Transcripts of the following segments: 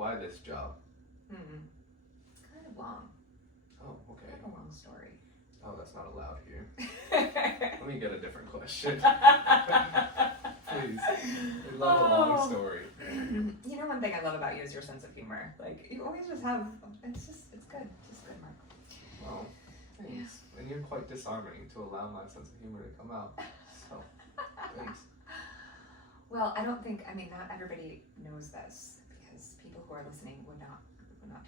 why this job? It's kind of long. Oh, okay. Kind of a long story. Oh, that's not allowed here. Let me get a different question. Please. I love a long story. You know, one thing I love about you is your sense of humor. Like, you always just have, it's good. It's just good, Mark. Well, thanks. Yeah. And you're quite disarming to allow my sense of humor to come out. So, thanks. Well, I don't think, not everybody knows this, because people who are listening would not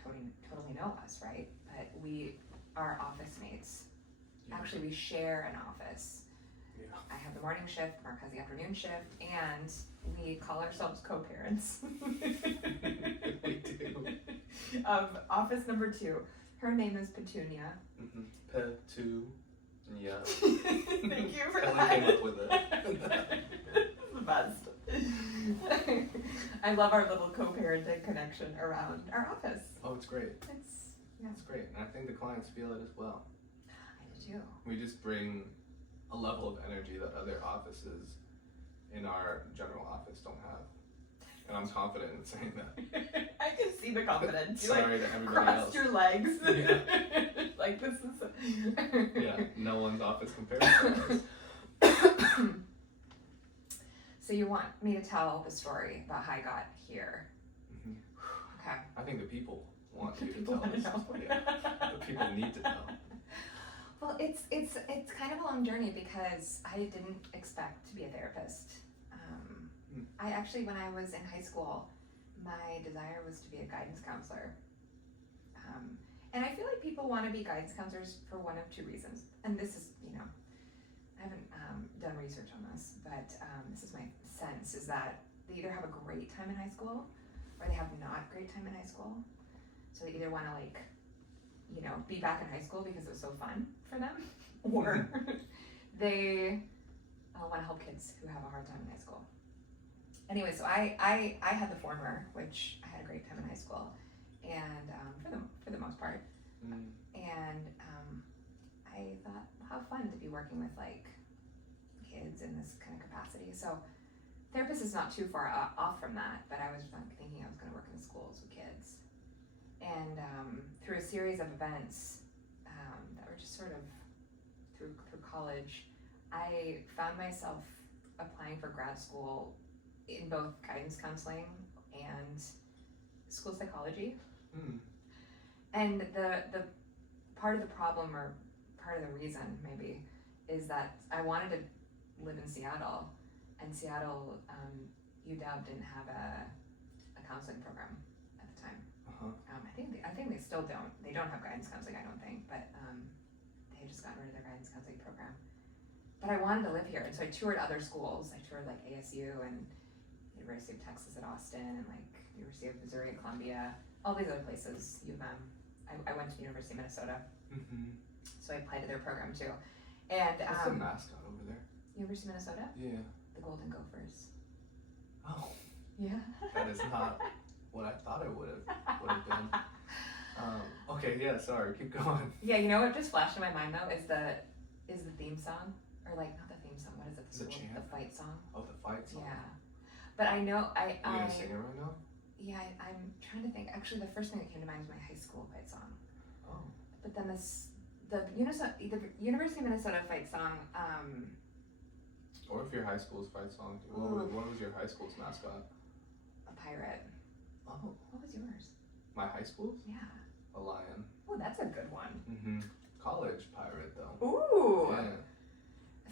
totally know us, right? But we are office mates. Yeah. Actually, we share an office. Yeah. I have the morning shift, Mark has the afternoon shift, and we call ourselves co-parents. We do. Of office number 2. Her name is Petunia. Mm-hmm. Petunia. Thank you for that. Kelly came up with it. The best. I love our little co-parenting connection around our office. Oh, it's great. It's great. And I think the clients feel it as well. I do too. We just bring a level of energy that other offices in our general office don't have. And I'm confident in saying that. I can see the confidence. Sorry to everybody crossed else. Your legs. Yeah. Like this is yeah, no one's office compares to ours. So you want me to tell the story about how I got here? Mm-hmm. Okay. I think the people want you to People tell want to us. know. Yeah, the people need to know. Well, it's kind of a long journey because I didn't expect to be a therapist. I actually, when I was in high school, my desire was to be a guidance counselor. And I feel like people want to be guidance counselors for one of 2 reasons. And this is, I haven't done research on this, but this is my sense, is that they either have a great time in high school or they have not great time in high school. So they either want to be back in high school because it was so fun for them, or they want to help kids who have a hard time in high school. Anyway, so I had the former, which I had a great time in high school, and for the most part, and I thought, how fun to be working with kids in this kind of capacity. So therapist is not too far off from that, but I was thinking I was going to work in the schools with kids. And through a series of events that were just sort of through college, I found myself applying for grad school in both guidance counseling and school psychology. And the part of the problem, or part of the reason maybe, is that I wanted to live in Seattle, and Seattle, UW didn't have a counseling program at the time. I think they still don't. They don't have guidance counseling, I don't think, but they just got rid of their guidance counseling program. But I wanted to live here, and so I toured other schools. I toured ASU and University of Texas at Austin, and University of Missouri at Columbia, all these other places. U of M. I went to the University of Minnesota, so I applied to their program too. And what's the mascot over there? University of Minnesota. Yeah. The Golden Gophers. Oh. Yeah. That is not what I thought it would have been. Okay, yeah, sorry, keep going. Yeah, what just flashed in my mind though is the theme song, or not the theme song. What is it? The fight song. Oh, the fight song. Yeah, but I know Are you gonna sing it right now? Yeah, I'm trying to think. Actually, the first thing that came to mind was my high school fight song. Oh. But then the University of Minnesota fight song. Or if your high school's fight song. What was your high school's mascot? A pirate. Oh. What was yours? My high school's? Yeah. A lion. Oh, that's a good one. College pirate though. Ooh. Yeah.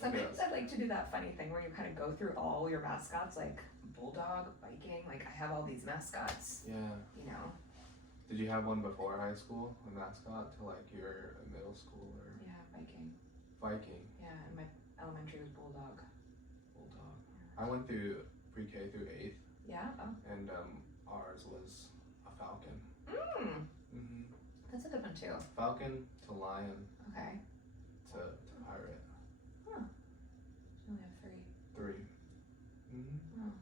Sometimes I like to do that funny thing where you kind of go through all your mascots, like Bulldog, Viking. I have all these mascots. Yeah. Did you have one before high school, a mascot, to your middle school or? Yeah, Viking. Viking. Yeah, and my elementary was Bulldog. Bulldog. I went through pre-K through 8th. Yeah. Oh. And ours was a falcon. That's a good one too. Falcon to lion. Okay. To pirate. Huh. You only have 3. 3. Oh.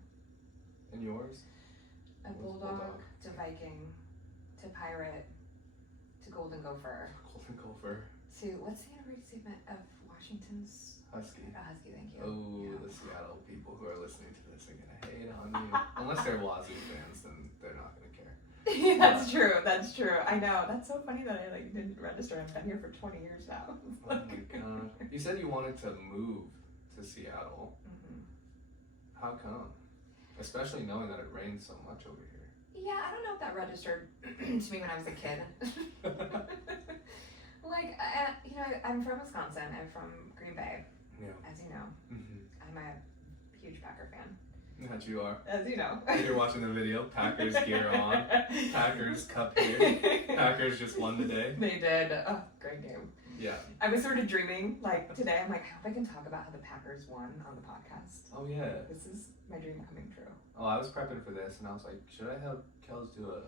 And yours? A bulldog to Viking to pirate to Golden Gopher. Golden Gopher. To what's the University of Washington's? Husky. Husky, thank you. Oh, yeah. The Seattle people who are listening to this are gonna hate on you. Unless they're Wazoo fans, then they're not gonna care. That's true. That's true. I know. That's so funny that I like didn't register. I've been here for 20 years now. Oh my god. You said you wanted to move to Seattle. Mm-hmm. How come? Especially knowing that it rains so much over here. Yeah, I don't know if that registered to me when I was a kid. Like, you know, I'm from Wisconsin. I'm from Green Bay, Yeah. as you know. Mm-hmm. I'm a huge Packer fan. That you are. As you know. If you're watching the video, Packers gear on. Packers cup here. Packers just won the day. They did. Oh, great game. Yeah. I was sort of dreaming, like, today, I'm like, I hope I can talk about how the Packers won on the podcast. Oh yeah. This is my dream coming true. Oh, I was prepping for this, and I was like, should I have Kels do a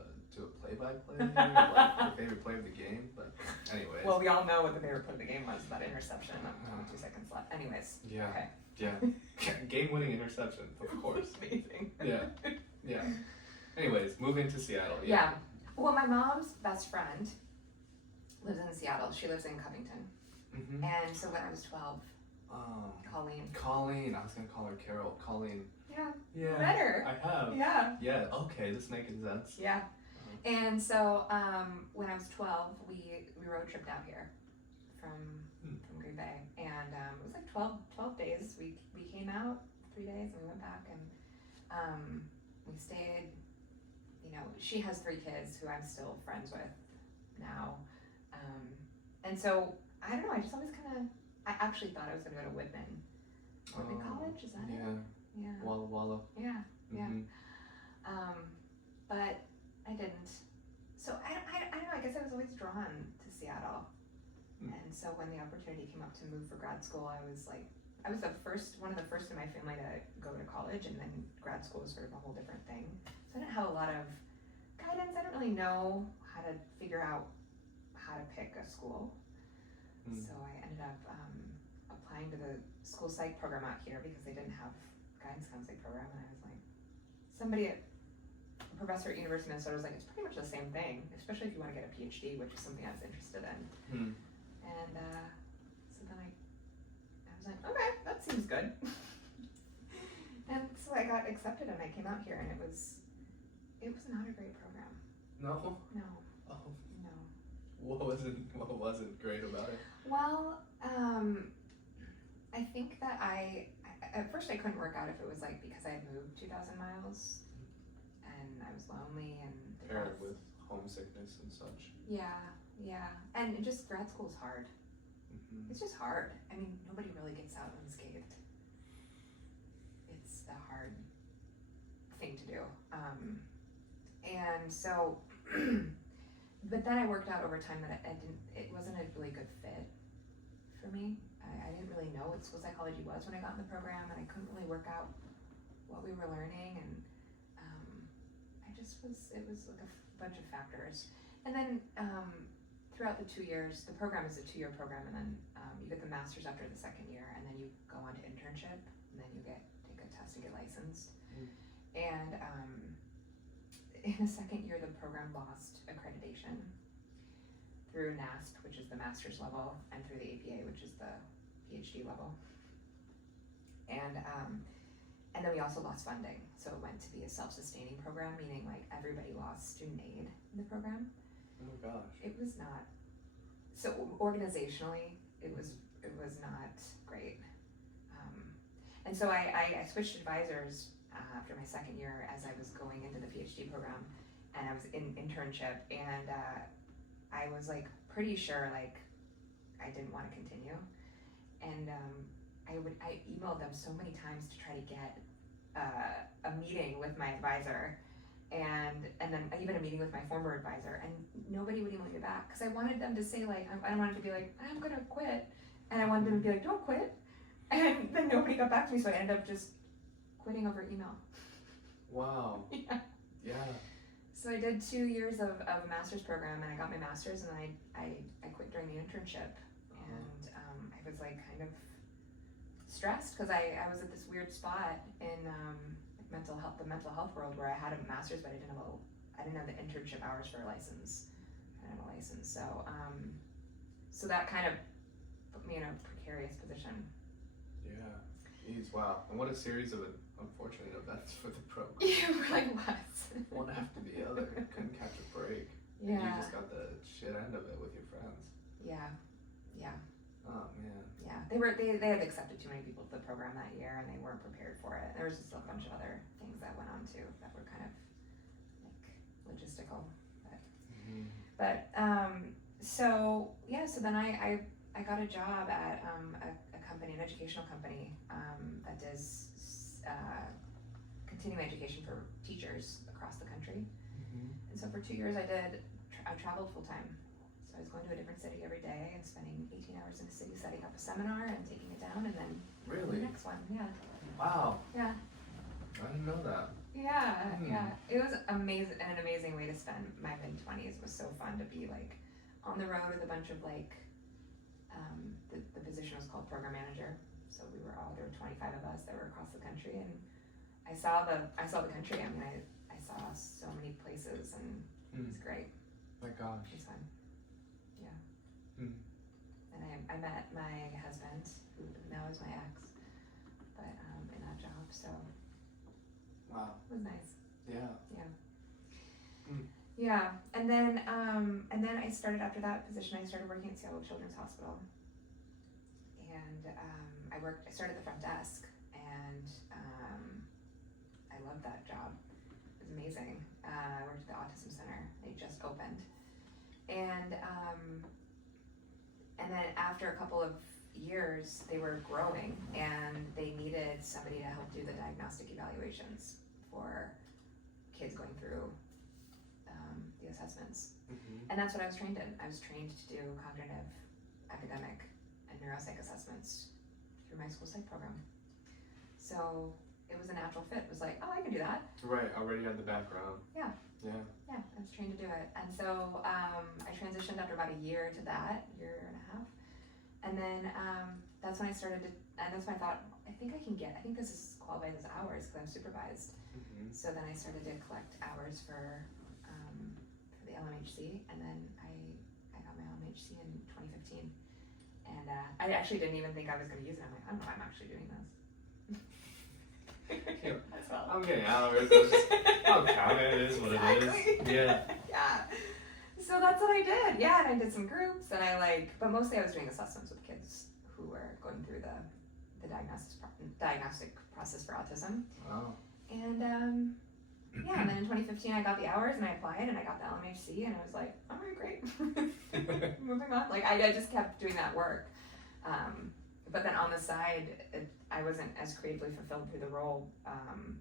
play-by-play here, like the favorite play of the game? But anyways. Well, we all know what the favorite play of the game was, that interception. 22 seconds left. Anyways. Yeah. Okay. Yeah. Game-winning interception, of course. Amazing. Yeah. Yeah. Anyways, moving to Seattle. Yeah. Well, my mom's best friend lives in Seattle. She lives in Covington. Mm-hmm. And so when I was 12, Colleen. I was gonna call her Carol. Colleen. Yeah. Yeah. Better. I have. Yeah. Yeah. Okay, this is making sense. Yeah. And so when I was 12, we road tripped out here from Green Bay, and it was like 12 days. We came out 3 days, and we went back, and we stayed. You know, she has 3 kids who I'm still friends with now, and so I don't know. I just always I actually thought I was going to go to Whitman College. Is that it? Yeah. Walla Walla. Yeah. Yeah. Mm-hmm. But I didn't. So I don't know, I guess I was always drawn to Seattle. And so when the opportunity came up to move for grad school, I was one of the first in my family to go to college, and then grad school was sort of a whole different thing. So I didn't have a lot of guidance. I didn't really know how to figure out how to pick a school. So I ended up applying to the school psych program out here because they didn't have guidance counseling program, and I was like, a professor at University of Minnesota was like, it's pretty much the same thing, especially if you want to get a PhD, which is something I was interested in. And so then I was like, okay, that seems good. And so I got accepted, and I came out here, and it was not a great program. No. No. Oh. No. What wasn't great about it? Well, I think that at first I couldn't work out if it was like because I had moved 2,000 miles and I was lonely and Paired with homesickness and such. Yeah, and just grad school is hard. Mm-hmm. It's just hard. I mean, nobody really gets out unscathed. It's a hard thing to do. And so, but then I worked out over time that it wasn't a really good fit for me. I didn't really know what school psychology was when I got in the program, and I couldn't really work out what we were learning, and it was like a bunch of factors. And then throughout the 2 years, the program is a 2-year program, and then you get the master's after the second year, and then you go on to internship, and then you take a test to get licensed. And in the second year, the program lost accreditation through NASP, which is the master's level, and through the APA, which is the PhD level. And then we also lost funding, so it went to be a self-sustaining program, meaning like everybody lost student aid in the program. Oh gosh. It was not, so organizationally, it was not great. And so I switched advisors after my second year as I was going into the PhD program, and I was in internship, and I was like pretty sure like I didn't want to continue, and I emailed them so many times to try to get a meeting with my advisor, and then even a meeting with my former advisor, and nobody would email me back because I wanted them to say like I wanted to be like I'm gonna quit, and I wanted them to be like don't quit, and then nobody got back to me, so I ended up just quitting over email. Wow. Yeah. So I did 2 years of a master's program, and I got my master's, and then I quit during the internship, and I was like kind of stressed because I was at this weird spot in the mental health world where I had a master's, but I didn't have the internship hours for a license. I didn't have a license, so that kind of put me in a precarious position. Yeah. Jeez, wow. And what a series of unfortunate events for the program. Yeah, we're like what? One after the other. Couldn't catch a And Yeah. you just got the shit end of it with your friends. Yeah. Oh man. Yeah. They had accepted too many people to the program that year, and they weren't prepared for it. There was just a bunch of other things that went on too that were kind of like logistical. But so yeah, so then I got a job at a company, an educational company that does continuing education for teachers across the country. And so for 2 years I traveled full time. So I was going to a different city every day and spending 18 hours in a city setting up a seminar and taking it down, and then Really? the next one. Yeah. Wow. Yeah. I didn't know that. Yeah, yeah. It was an amazing way to spend my mid-20s. It was so fun to be like on the road with a bunch of like, the position was called program manager. So there were 25 of us that were across the country, and I saw the country. I mean, I saw so many places, and it was great. My gosh. It was fun. Yeah. And I met my husband, who now is my ex, but in that job, so. Wow. It was nice. Yeah. Yeah, and then I started, after that position, I started working at Seattle Children's Hospital, and I started at the front desk, and I loved that job. It was amazing. I worked at the Autism Center. They just opened, and then after a couple of years, they were growing, and they needed somebody to help do the diagnostic evaluations for kids going through the assessments. And that's what I was trained in. I was trained to do cognitive, academic, and neuropsych assessments through my school psych program. So it was a natural fit. It was like, oh, I can do that. Right, already had the background. Yeah. Yeah. Yeah, I was trained to do it. And so I transitioned after about a year to that, year and a half. And then that's when I started to, and that's when I thought, I think this is qualified as hours because I'm supervised. So then I started to collect hours for the LMHC, and then I got my LMHC in 2015. And I actually didn't even think I was going to use it. I'm like, I don't know if I'm actually doing this. I'm getting hours. I'll count it. It is what it is. Yeah. Yeah. So that's what I did. Yeah, and I did some groups, and but mostly I was doing assessments with kids who were going through the diagnostic process for autism. Wow. And yeah, and then in 2015 I got the hours, and I applied, and I got the LMHC, and I was like, all right, great. Moving on. Like I just kept doing that work. But then on the side, I wasn't as creatively fulfilled through the role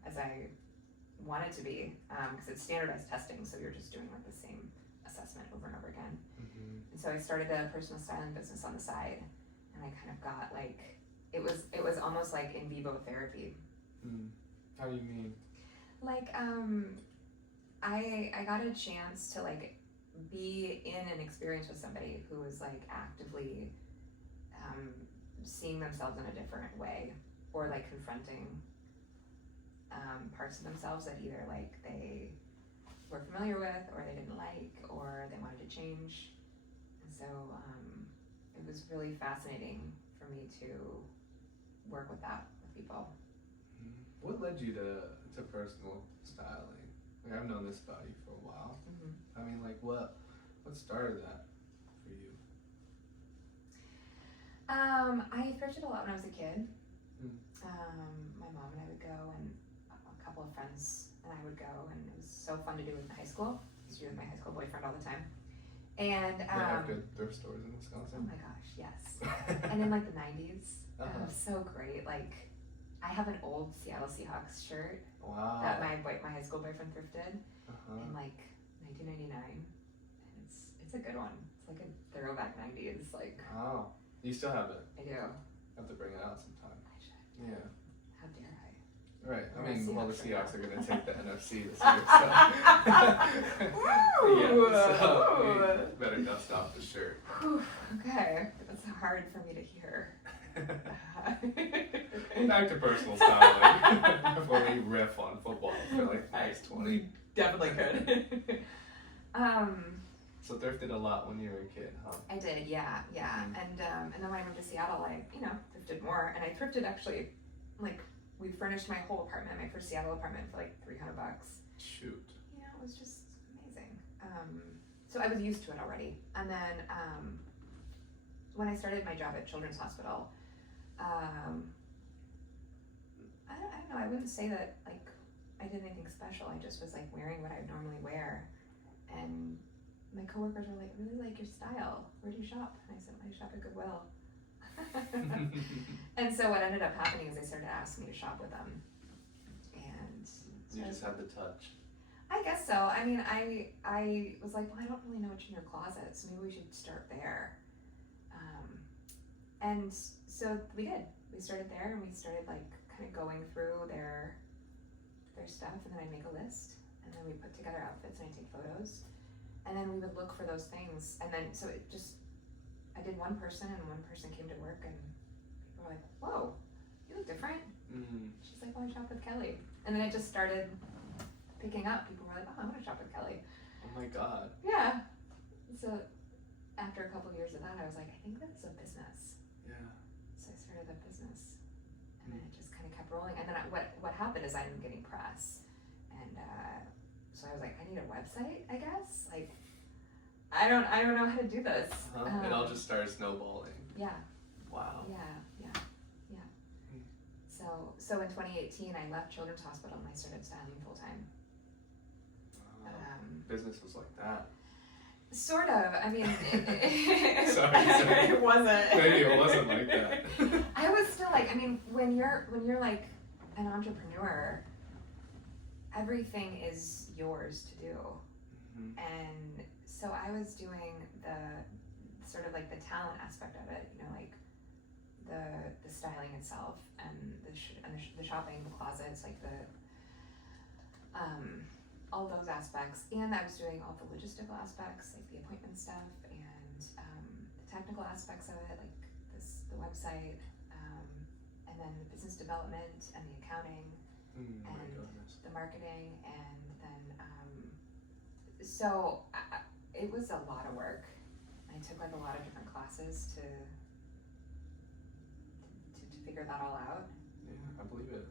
as I wanted to be, because it's standardized testing, so you're just doing like the same assessment over and over again. And so I started a personal styling business on the side, and I kind of got like, it was almost like in vivo therapy. How do you mean? Like I got a chance to like be in an experience with somebody who was like actively seeing themselves in a different way, or like confronting parts of themselves that either like they were familiar with, or they didn't like, or they wanted to change. And so it was really fascinating for me to work with that with people. What led you to personal styling? Like, I've known this about you for a while. I mean, like, what started that for you? I thrifted a lot when I was a kid. My mom and I would go, and a couple of friends and I would go, and it was so fun to do with high school. I used to do with my high school boyfriend all the time. And They have good thrift stores in Wisconsin. oh my gosh, yes. And in like the 90s, it was so great. Like, I have an old Seattle Seahawks shirt that my high school boyfriend thrifted in like 1999, and it's a good one. It's like a throwback 90s. Like, oh, you still have it? I do. Have to bring it out sometime. I should. Yeah. How dare I? Right. I Or mean, Seahawks well, the right Seahawks now. are going to take the NFC this year, so. Yeah, so we better dust off the shirt. Whew, okay, that's hard for me to hear. Back to personal styling before we riff on football for like the next 20. We definitely could. So thrifted a lot when you were a kid, huh? I did, yeah. And then when I moved to Seattle, I thrifted more, and I thrifted actually, like, we furnished my whole apartment, my first Seattle apartment, for like $300. Shoot. It was just amazing. so I was used to it already. And then when I started my job at Children's Hospital, I don't know, I wouldn't say that like I did anything special. I just was like wearing what I would normally wear. And my coworkers were like, really like your style. Where do you shop? And I said, I shop at Goodwill. And so what ended up happening is they started asking me to shop with them. And so You just had the touch. I guess so. I mean, I was like, well, I don't really know what's in your closet, so maybe we should start there. And so we did. We started there, and we started like kind of going through their stuff, and then I'd make a list, and then we put together outfits, and I'd take photos, and then we would look for those things, and then so it just, I did one person, and one person came to work, and people were like, whoa, you look different. Mm-hmm. She's like, well, I shop with Kelly, and then it just started picking up. People were like, oh, I want to shop with Kelly. Oh my God. Yeah. So after a couple of years of that, I was like, I think that's a business. Yeah. So I started a business, and then it just kind of kept rolling. And then what happened is I ended up getting press, and so I was like, I need a website, I guess. Like, I don't know how to do this. It all just started snowballing. Yeah. Wow. Yeah. So in 2018, I left Children's Hospital and I started styling full time. Business was like that. Sort of. I mean, Sorry. It wasn't. Maybe it wasn't like that. I was still like, I mean, when you're like an entrepreneur, everything is yours to do. Mm-hmm. And so I was doing the sort of like the talent aspect of it, you know, like the styling itself and the shopping, the closets, like the all those aspects, and I was doing all the logistical aspects, like the appointment stuff and the technical aspects of it, like the website, and then the business development and the accounting and the marketing, and then so it was a lot of work. I took like a lot of different classes to figure that all out. Yeah, I believe it.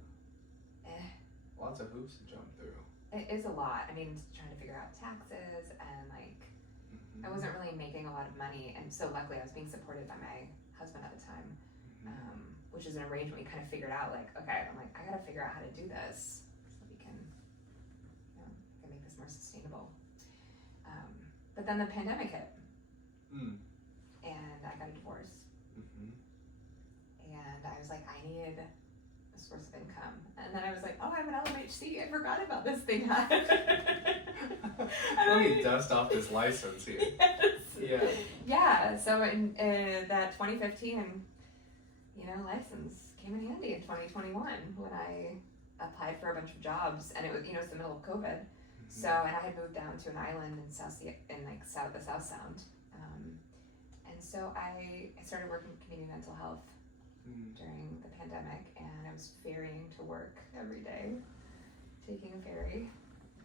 Lots of hoops to jump through. It is a lot. I mean, trying to figure out taxes and like, I wasn't really making a lot of money, and so luckily I was being supported by my husband at the time, which is an arrangement we kind of figured out. Like, okay, I'm like, I gotta figure out how to do this so we can, can make this more sustainable. But then the pandemic hit, and I got a divorce, and I was like, I needed a source of income, and then I was like, oh, I'm an LMHC. I forgot about this thing. Let me dust off this license here. Yes. Yeah. So in that 2015, license came in handy in 2021 when I applied for a bunch of jobs, and it was it's the middle of COVID. So, and I had moved down to an island in the South Sound, and so I started working in community mental health during the pandemic, and I was ferrying to work every day, taking a ferry.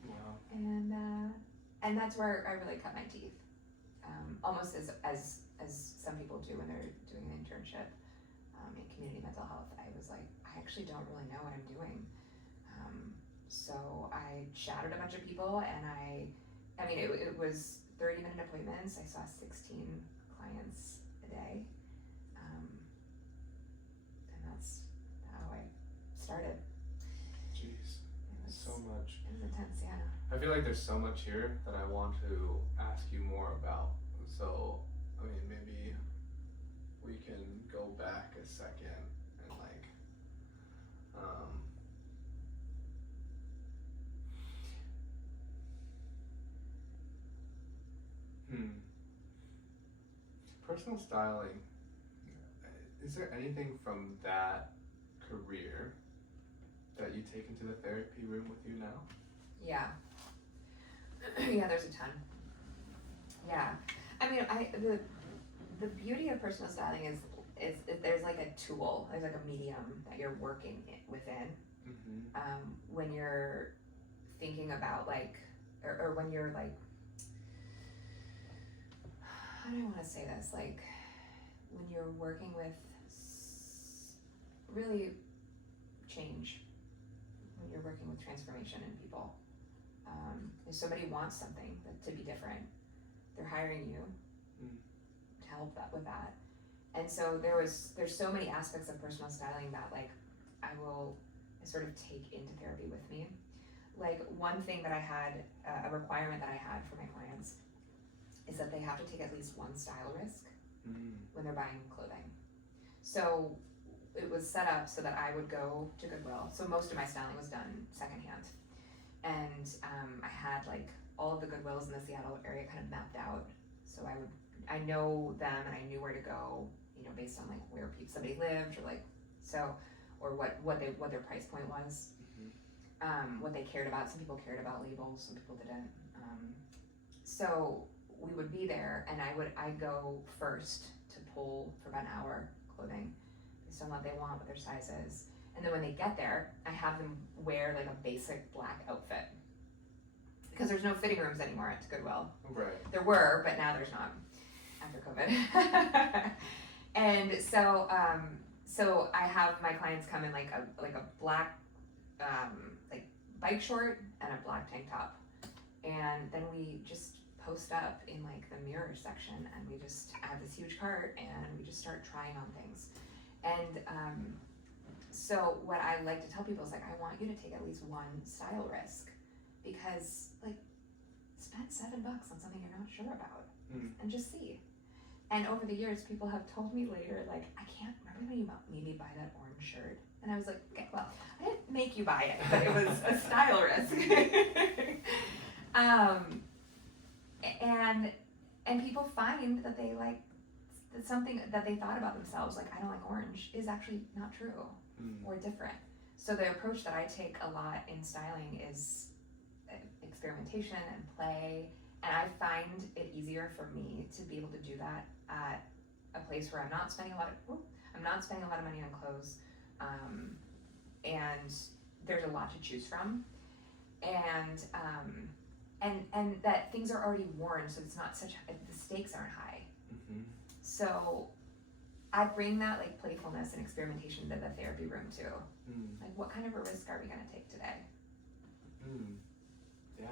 Wow. And that's where I really cut my teeth, almost as some people do when they're doing an internship in community mental health. I was like, I actually don't really know what I'm doing. So I shadowed a bunch of people, and I mean, it was 30-minute appointments. I saw 16 clients a day. And that's how I started. Jeez, so much. It was intense, yeah. I feel like there's so much here that I want to ask you more about. So, I mean, maybe we can go back a second and personal styling. Is there anything from that career that you take into the therapy room with you now? Yeah. Yeah, there's a ton. Yeah. I mean, the beauty of personal styling is there's like a tool, there's like a medium that you're working within. When you're thinking about like, or when you're like, how do I want to say this? Like, when you're working with really change, when you're working with transformation in people, if somebody wants something to be different, hiring you to help with that. And so there's so many aspects of personal styling that like I sort of take into therapy with me. Like one thing that I had, a requirement that I had for my clients is that they have to take at least one style risk when they're buying clothing. So it was set up so that I would go to Goodwill. So most of my styling was done secondhand. And I had like all of the Goodwills in the Seattle area kind of mapped out. So I know them and I knew where to go, you know, based on like where somebody lived or like, so, or what their price point was, what they cared about. Some people cared about labels, some people didn't. So we would be there and I'd go first to pull for about an hour clothing based on what they want, what their size is. And then when they get there, I have them wear like a basic black outfit. Because there's no fitting rooms anymore at Goodwill. Right. There were, but now there's not after COVID. And so so I have my clients come in like a black like bike short and a black tank top. And then we just post up in like the mirror section and I have this huge cart and we just start trying on things. And so what I like to tell people is like, I want you to take at least one style risk, because like spend $7 on something you're not sure about and just see. And over the years, people have told me later, like, I can't remember when you made me buy that orange shirt. And I was like, okay, well, I didn't make you buy it, but it was a style risk. And people find that they like that something that they thought about themselves, like I don't like orange, is actually not true or different. So the approach that I take a lot in styling is experimentation and play, and I find it easier for me to be able to do that at a place where I'm not spending a lot of money on clothes, and there's a lot to choose from, and that things are already worn, so it's not the stakes aren't high. So I bring that like playfulness and experimentation to the therapy room too. Like, what kind of a risk are we gonna take today? Yeah,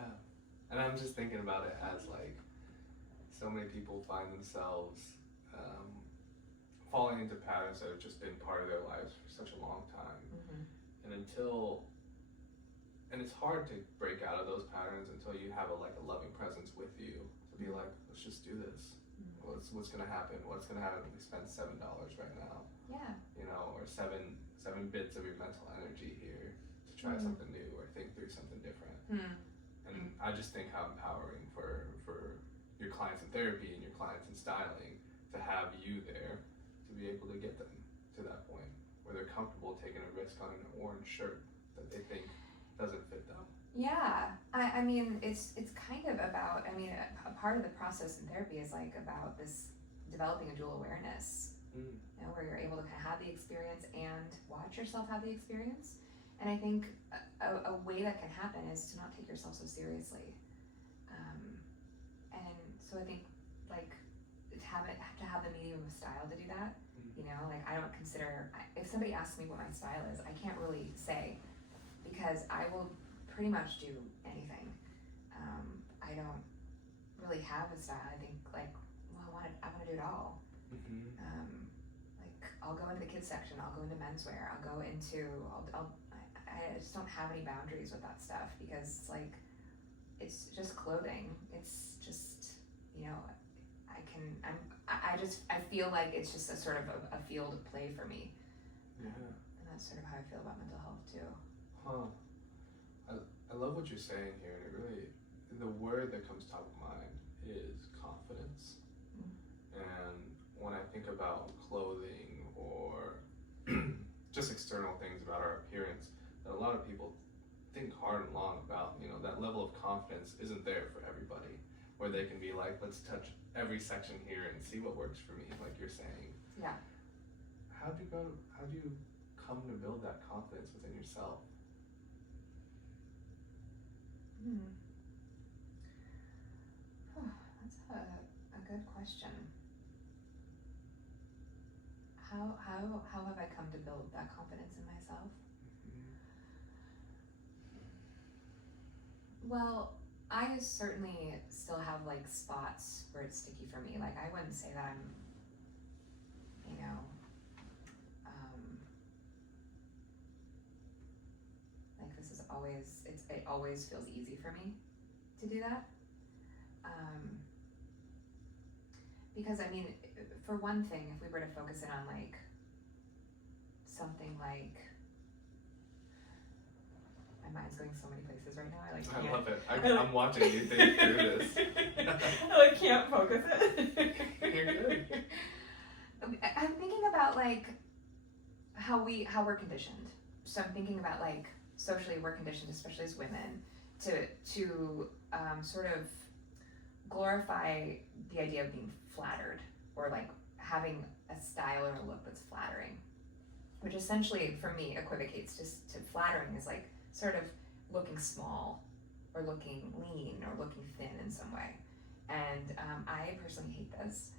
and I'm just thinking about it as like so many people find themselves falling into patterns that have just been part of their lives for such a long time, and it's hard to break out of those patterns until you have a loving presence with you to be like, let's just do this. What's gonna happen? What's gonna happen when we spend $7 right now? Yeah. You know, or seven bits of your mental energy here to try something new or think through something different. And I just think how empowering for your clients in therapy and your clients in styling to have you there to be able to get them to that point where they're comfortable taking a risk on an orange shirt that they think doesn't fit them. Yeah, I mean, it's kind of about, I mean, a part of the process in therapy is like about this developing a dual awareness, you know, where you're able to kind of have the experience and watch yourself have the experience. And I think a way that can happen is to not take yourself so seriously. And so I think like to have the medium of style to do that, you know, like I don't consider, if somebody asks me what my style is, I can't really say, because I will pretty much do anything. I don't really have a style. I think like, well, I want to do it all. Like I'll go into the kids section. I'll go into menswear. I'll go into. I just don't have any boundaries with that stuff, because it's like, it's just clothing. It's just, you know, I feel like it's just a sort of a field of play for me. And that's sort of how I feel about mental health too. I love what you're saying here, and it really, the word that comes top of mind is confidence. And when I think about clothing or just external things about our appearance, that a lot of people think hard and long about, you know, that level of confidence isn't there for everybody, where they can be like, let's touch every section here and see what works for me, like you're saying. Yeah. How do you come to build that confidence within yourself? That's a good question. How have I come to build that confidence in myself? Well, I certainly still have like spots where it's sticky for me. Like I wouldn't say that I'm, you know, like this is always, it always feels easy for me to do that. Because I mean, for one thing, if we were to focus in on like something like, my mind's going so many places right now. I love it. I'm watching you think through this. I like can't focus it. You're good. I'm thinking about like how we're conditioned. So I'm thinking about like socially we're conditioned, especially as women, to sort of glorify the idea of being flattered or like having a style or a look that's flattering, which essentially for me equivocates just to flattering is like sort of looking small or looking lean or looking thin in some way. And I personally hate this.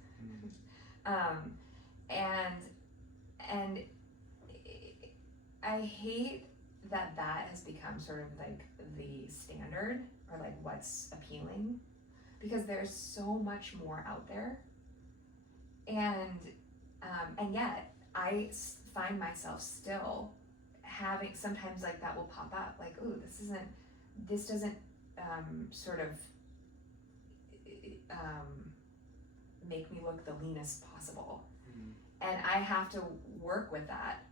And I hate that has become sort of like the standard or like what's appealing, because there's so much more out there. And yet I find myself still having, sometimes like that will pop up like, ooh, this doesn't sort of make me look the leanest possible. And I have to work with that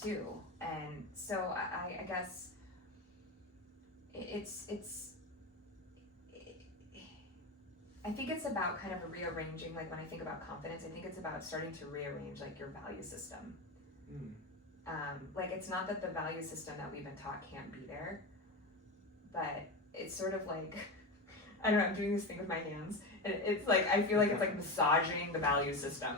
too. And so I guess I think it's about kind of rearranging, like when I think about confidence, I think it's about starting to rearrange like your value system. Like it's not that the value system that we've been taught can't be there, but it's sort of like, I don't know, I'm doing this thing with my hands, and it's like, I feel like it's like massaging the value system.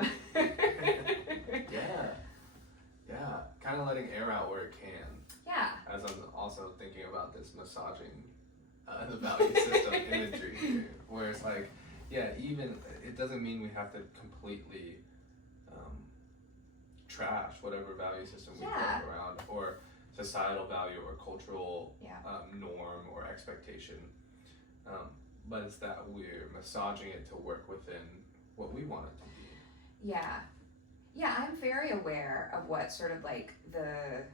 Yeah, kind of letting air out where it can. Yeah. As I'm also thinking about this massaging the value system imagery here, where it's like, yeah, even, it doesn't mean we have to completely trash whatever value system we put around, or societal value or cultural norm or expectation. But it's that we're massaging it to work within what we want it to be. Yeah, I'm very aware of what sort of like the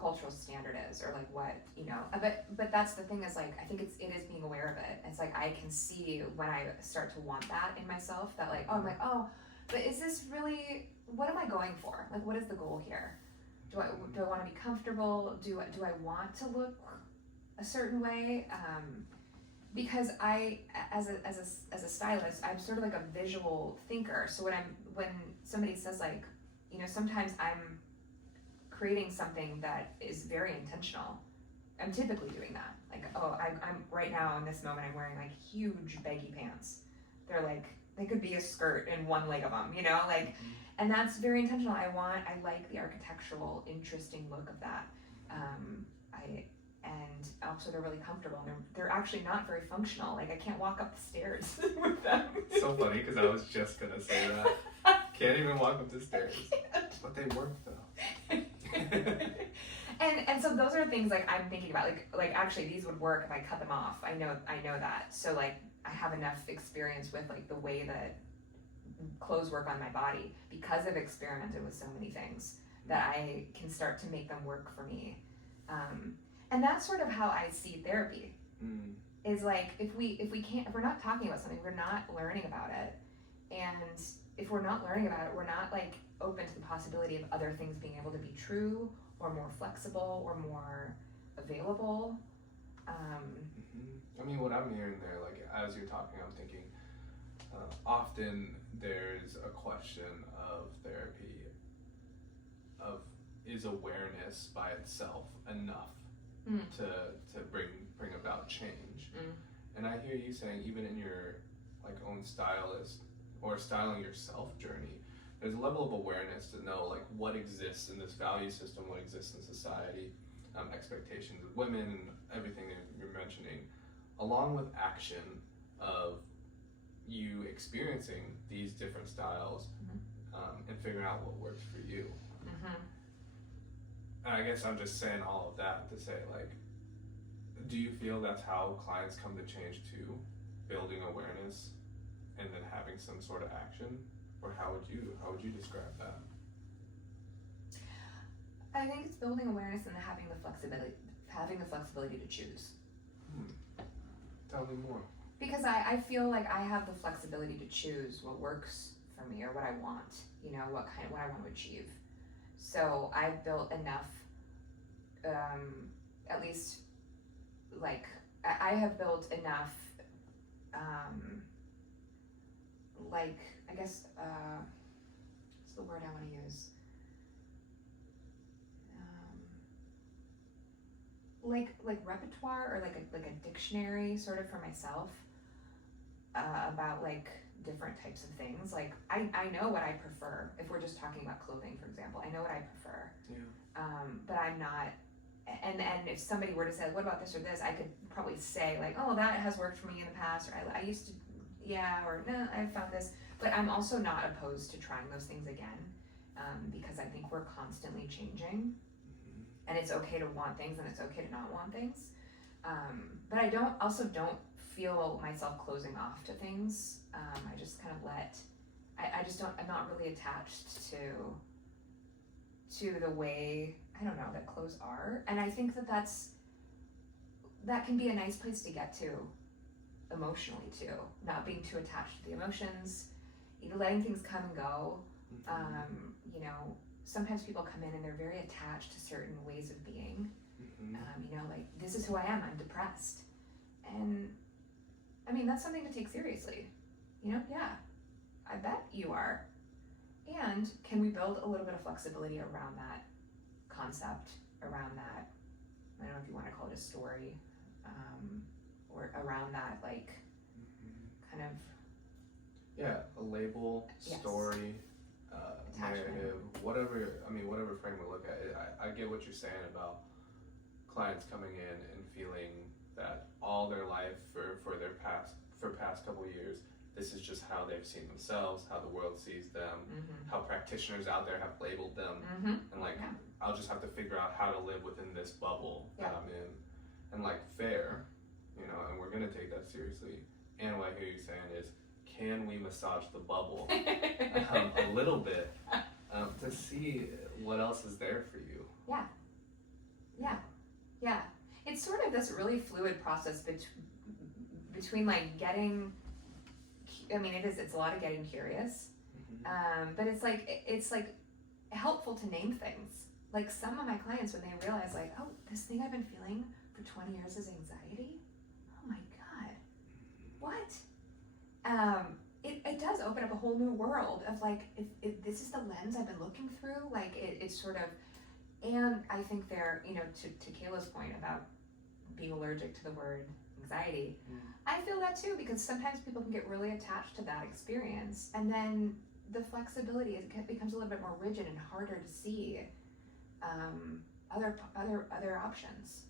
cultural standard is, or like what, you know, but that's the thing is like, I think it is being aware of it. It's like I can see when I start to want that in myself, that like, oh, I'm like, oh, but is this really, what am I going for? Like, what is the goal here? Do I want to be comfortable? Do I want to look a certain way? Because I, as a stylist, I'm sort of like a visual thinker. So when somebody says like, you know, sometimes I'm creating something that is very intentional. I'm typically doing that. Like, oh, I'm right now in this moment, I'm wearing like huge baggy pants. They're like, they could be a skirt and one leg of them, you know, like, and that's very intentional. I like the architectural, interesting look of that. And also they're really comfortable, and they're actually not very functional. Like I can't walk up the stairs with them. So funny, because I was just gonna say that. Can't even walk up the stairs. But they work though. And so those are things like I'm thinking about, like actually these would work if I cut them off. I know that. So like I have enough experience with like the way that clothes work on my body, because I've experimented with so many things, that I can start to make them work for me. And that's sort of how I see therapy. Is like if we're not talking about something, we're not learning about it. And if we're not learning about it, we're not like open to the possibility of other things being able to be true or more flexible or more available. I mean, what I'm hearing there, like as you're talking, I'm thinking often there's a question of therapy of, is awareness by itself enough to bring about change? And I hear you saying, even in your like own stylist or styling yourself journey, there's a level of awareness to know like what exists in this value system, what exists in society, expectations of women, and everything that you're mentioning, along with action of you experiencing these different styles and figuring out what works for you. And I guess I'm just saying all of that to say, like, do you feel that's how clients come to change too? Building awareness and then having some sort of action? Or how would you describe that? I think it's building awareness and having the flexibility to choose. Tell me more. Because I feel like I have the flexibility to choose what works for me or what I want, what I want to achieve. So I've built enough, at least, like, I have built enough, like, I guess, what's the word I want to use? Like repertoire or like a dictionary sort of for myself, about like different types of things. Like I know what I prefer. If we're just talking about clothing, for example, I know what I prefer. Yeah. But I'm not, and if somebody were to say, what about this or this, I could probably say like, oh, that has worked for me in the past, or I used to, yeah, or no, I found this. But I'm also not opposed to trying those things again, because I think we're constantly changing. And it's okay to want things and it's okay to not want things. But I don't feel myself closing off to things. I just kind of I'm not really attached to the way, I don't know, that clothes are. And I think that can be a nice place to get to emotionally too. Not being too attached to the emotions, letting things come and go. Sometimes people come in and they're very attached to certain ways of being. Like, this is who I am, I'm depressed. And, I mean, that's something to take seriously. Yeah, I bet you are. And can we build a little bit of flexibility around that concept, around that, I don't know if you want to call it a story, or around that, like, kind of... Yeah, a label, Yes. Story, narrative, whatever frame we look at it. I get what you're saying about clients coming in and feeling that all their life for past couple of years, this is just how they've seen themselves, how the world sees them, how practitioners out there have labeled them, and like, Yeah. I'll just have to figure out how to live within this bubble that I'm in, and like fair, and we're gonna take that seriously. And what I hear you saying is, can we massage the bubble a little bit to see what else is there for you? Yeah. It's sort of this really fluid process between like getting, I mean, it's a lot of getting curious, but it's like helpful to name things. Like some of my clients, when they realize like, oh, this thing I've been feeling for 20 years is anxiety. Oh my God, what? It does open up a whole new world of like, if this is the lens I've been looking through, like it's sort of, and I think they're, to Kayla's point about being allergic to the word anxiety, I feel that too, because sometimes people can get really attached to that experience, and then the flexibility, it becomes a little bit more rigid and harder to see other options.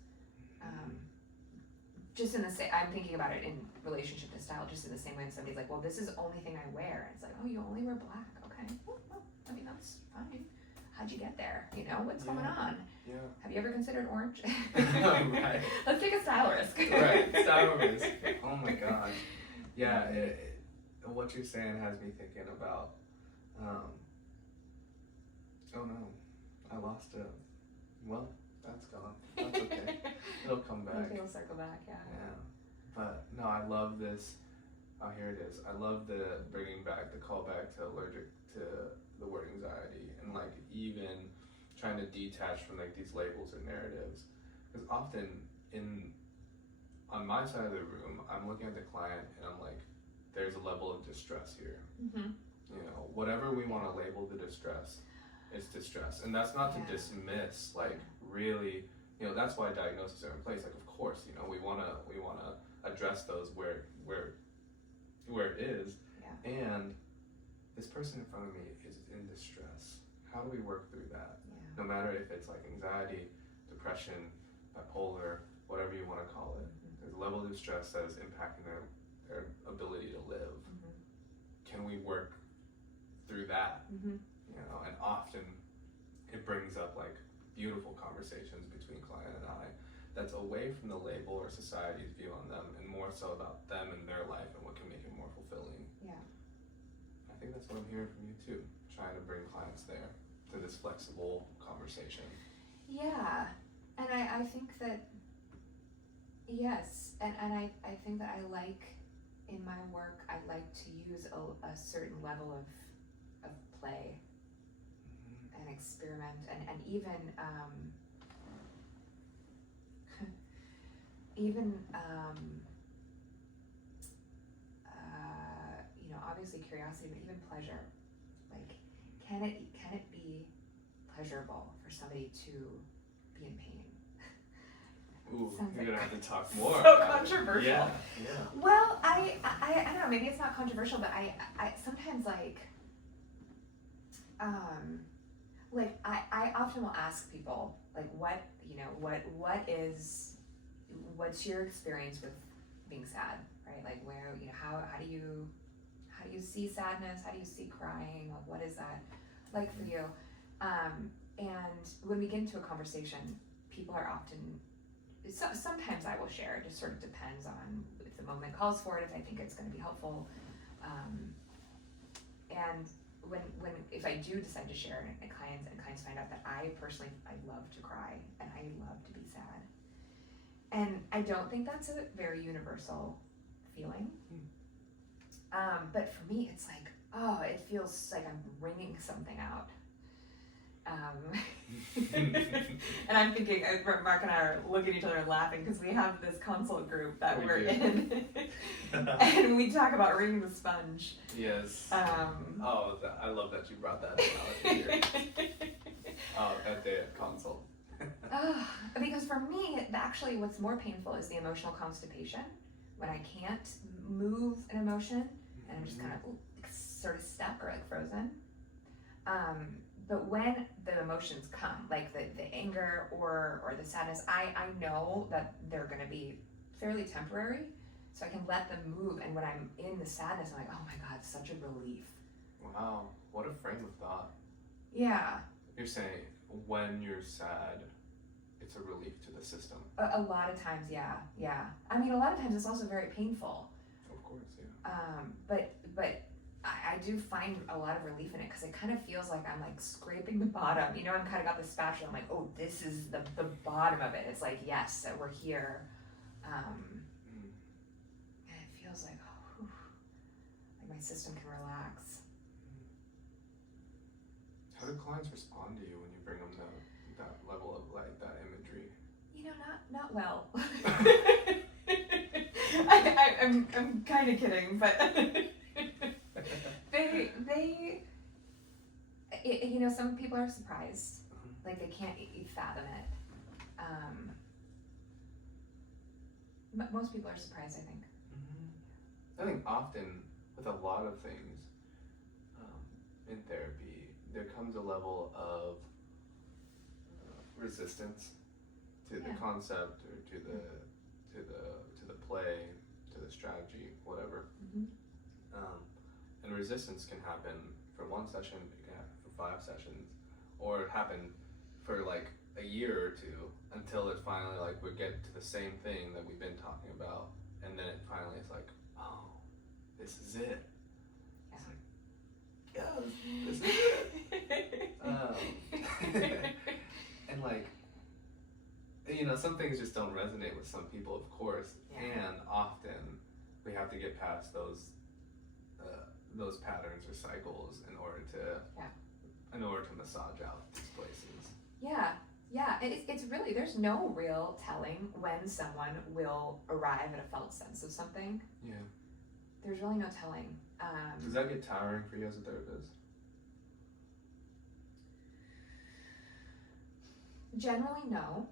Just in the same, I'm thinking about it in relationship to style, just in the same way when somebody's like, well, this is the only thing I wear. And it's like, oh, you only wear black. Okay. Well, I mean, that's fine. How'd you get there? What's going on? Yeah. Have you ever considered orange? Right. Let's take a style risk. Right, style risk. Oh my God. Yeah, what you're saying has me thinking about, oh no, I lost it. Well, that's gone. That's okay. It'll come back. It'll circle back, yeah. Yeah. But no, I love this. Oh, here it is. I love the bringing back the callback to allergic to the word anxiety, and like even trying to detach from like these labels or narratives. Because often on my side of the room, I'm looking at the client and I'm like, there's a level of distress here. Whatever we want to label the distress, it's distress. And that's not to dismiss, like really, that's why diagnoses are in place. Like, of course, we want to address those where it is. Yeah. And this person in front of me is in distress. How do we work through that? Yeah. No matter if it's like anxiety, depression, bipolar, whatever you want to call it. There's a level of distress that is impacting their ability to live. Can we work through that? And often it brings up like beautiful conversations between client and I that's away from the label or society's view on them, and more so about them and their life and what can make it more fulfilling. Yeah. I think that's what I'm hearing from you too, trying to bring clients there to this flexible conversation. Yeah, and I think that, yes, and I think that I like, in my work, I like to use a certain level of play and experiment, and even even you know, obviously curiosity, but even pleasure. Like, can it be pleasurable for somebody to be in pain? Ooh, Sounds you're like gonna have to talk more. so about it. controversial. Yeah. Well, I don't know, maybe it's not controversial, but I sometimes like I often will ask people, like, what's your experience with being sad, right? Like, where, you know, how do you see sadness? How do you see crying? Like, what is that like for you? And when we get into a conversation, people are often, sometimes I will share, it just sort of depends on if the moment calls for it, if I think it's going to be helpful. And if I do decide to share, and clients find out that I personally, I love to cry and I love to be sad. And I don't think that's a very universal feeling. But for me, it's like, oh, it feels like I'm wringing something out. And I'm thinking, Mark and I are looking at each other and laughing because we have this consult group that we're in, and we talk about wringing the sponge. Yes. I love that you brought that analogy here. At the consult. Because for me, actually, what's more painful is the emotional constipation, when I can't move an emotion and I'm just kind of sort of stuck or like frozen. But when the emotions come, like the anger or the sadness, I know that they're going to be fairly temporary, so I can let them move. And when I'm in the sadness, I'm like, oh my God, such a relief. Wow, what a frame of thought. Yeah. You're saying when you're sad, it's a relief to the system. A lot of times, yeah. I mean, a lot of times it's also very painful. Of course, yeah. But I do find a lot of relief in it because it kind of feels like I'm like scraping the bottom. You know, I'm kind of got the spatula. I'm like, oh, this is the bottom of it. It's like, yes, that we're here. And it feels like, oh, whew, like my system can relax. How do clients respond to you when you bring them that level of like that imagery? You know, not well. I'm kind of kidding, but they you know, some people are surprised, like they can't fathom it. Most people are surprised, I think. I think often with a lot of things in therapy, there comes a level of resistance to the concept or to the play, to the strategy, whatever. And resistance can happen for one session, it can happen for 5 sessions, or happen for like a year or two until it finally like we get to the same thing that we've been talking about, and then it finally is like, oh, this is it. It's like, yeah, this is it. And like, you know, some things just don't resonate with some people, of course, and often we have to get past those patterns or cycles in order to massage out these places. Yeah, it's really, there's no real telling when someone will arrive at a felt sense of something. Yeah. There's really no telling. Does that get tiring for you as a therapist? Generally no.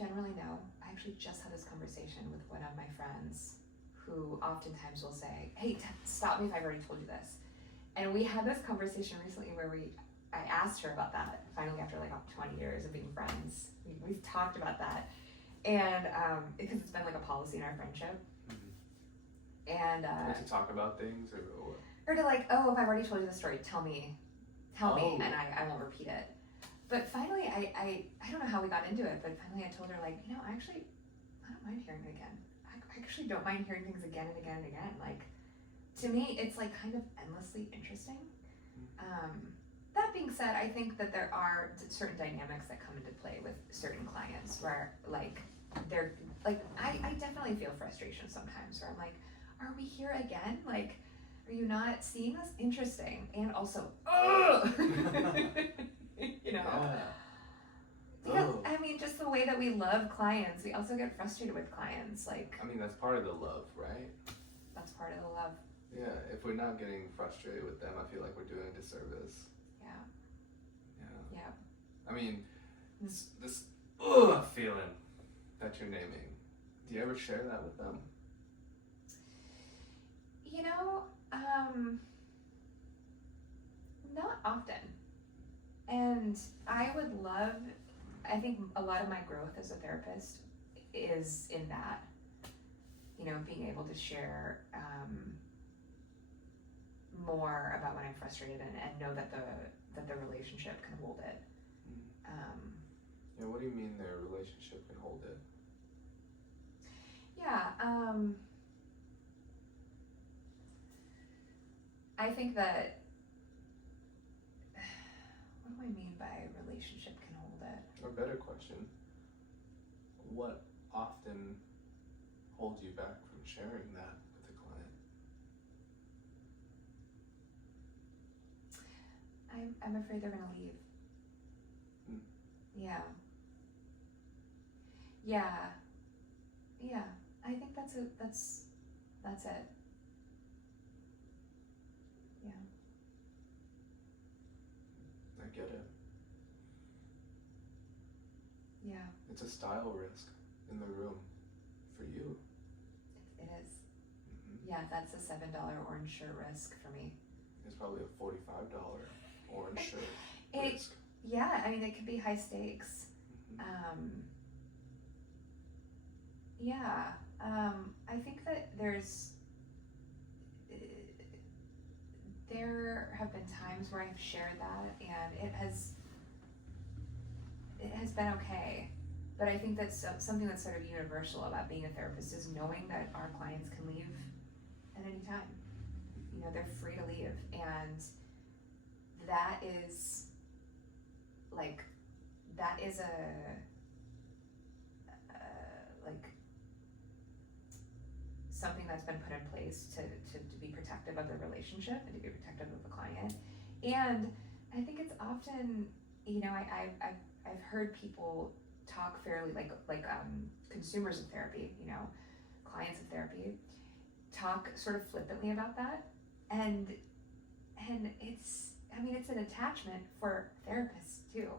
I actually just had this conversation with one of my friends who oftentimes will say, hey, stop me if I've already told you this. And we had this conversation recently where I asked her about that, finally after like 20 years of being friends. We've talked about that. And because it's been like a policy in our friendship. And to talk about things or to like, oh, if I've already told you the story, tell me, and I won't repeat it. But finally, I don't know how we got into it, but finally I told her, like, actually, I don't mind hearing it again. I actually don't mind hearing things again and again and again. Like, to me, it's like kind of endlessly interesting. That being said, I think that there are certain dynamics that come into play with certain clients where, like, they're like, I definitely feel frustration sometimes where I'm like, are we here again? Like, are you not seeing this? Interesting. And also, oh, Yeah. Because, I mean, just the way that we love clients, we also get frustrated with clients. Like, I mean, that's part of the love, right? that's part of the love. Yeah, if we're not getting frustrated with them, I feel like we're doing a disservice. Yeah. I mean, this feeling that you're naming, do you ever share that with them? Not often. And I think a lot of my growth as a therapist is in that, being able to share more about when I'm frustrated and know that the relationship can hold it. Yeah, what do you mean their relationship can hold it? Yeah, I think that, what do I mean by relationship can hold it? A better question, what often holds you back from sharing that with a client? I'm afraid they're gonna leave. Yeah, I think that's it. Yeah. I get it. Yeah. It's a style risk in the room for you. It is. Yeah, that's a $7 orange shirt risk for me. It's probably a $45 orange shirt risk. Yeah, I mean, it could be high stakes. I think that there have been times where I've shared that and it has been okay. But I think that's something that's sort of universal about being a therapist is knowing that our clients can leave at any time. They're free to leave, and that is something that's been put in place to be protective of the relationship and to be protective of the client. And I think it's often, I've heard people talk fairly like consumers of therapy, clients of therapy, talk sort of flippantly about that, and it's an attachment for therapists too.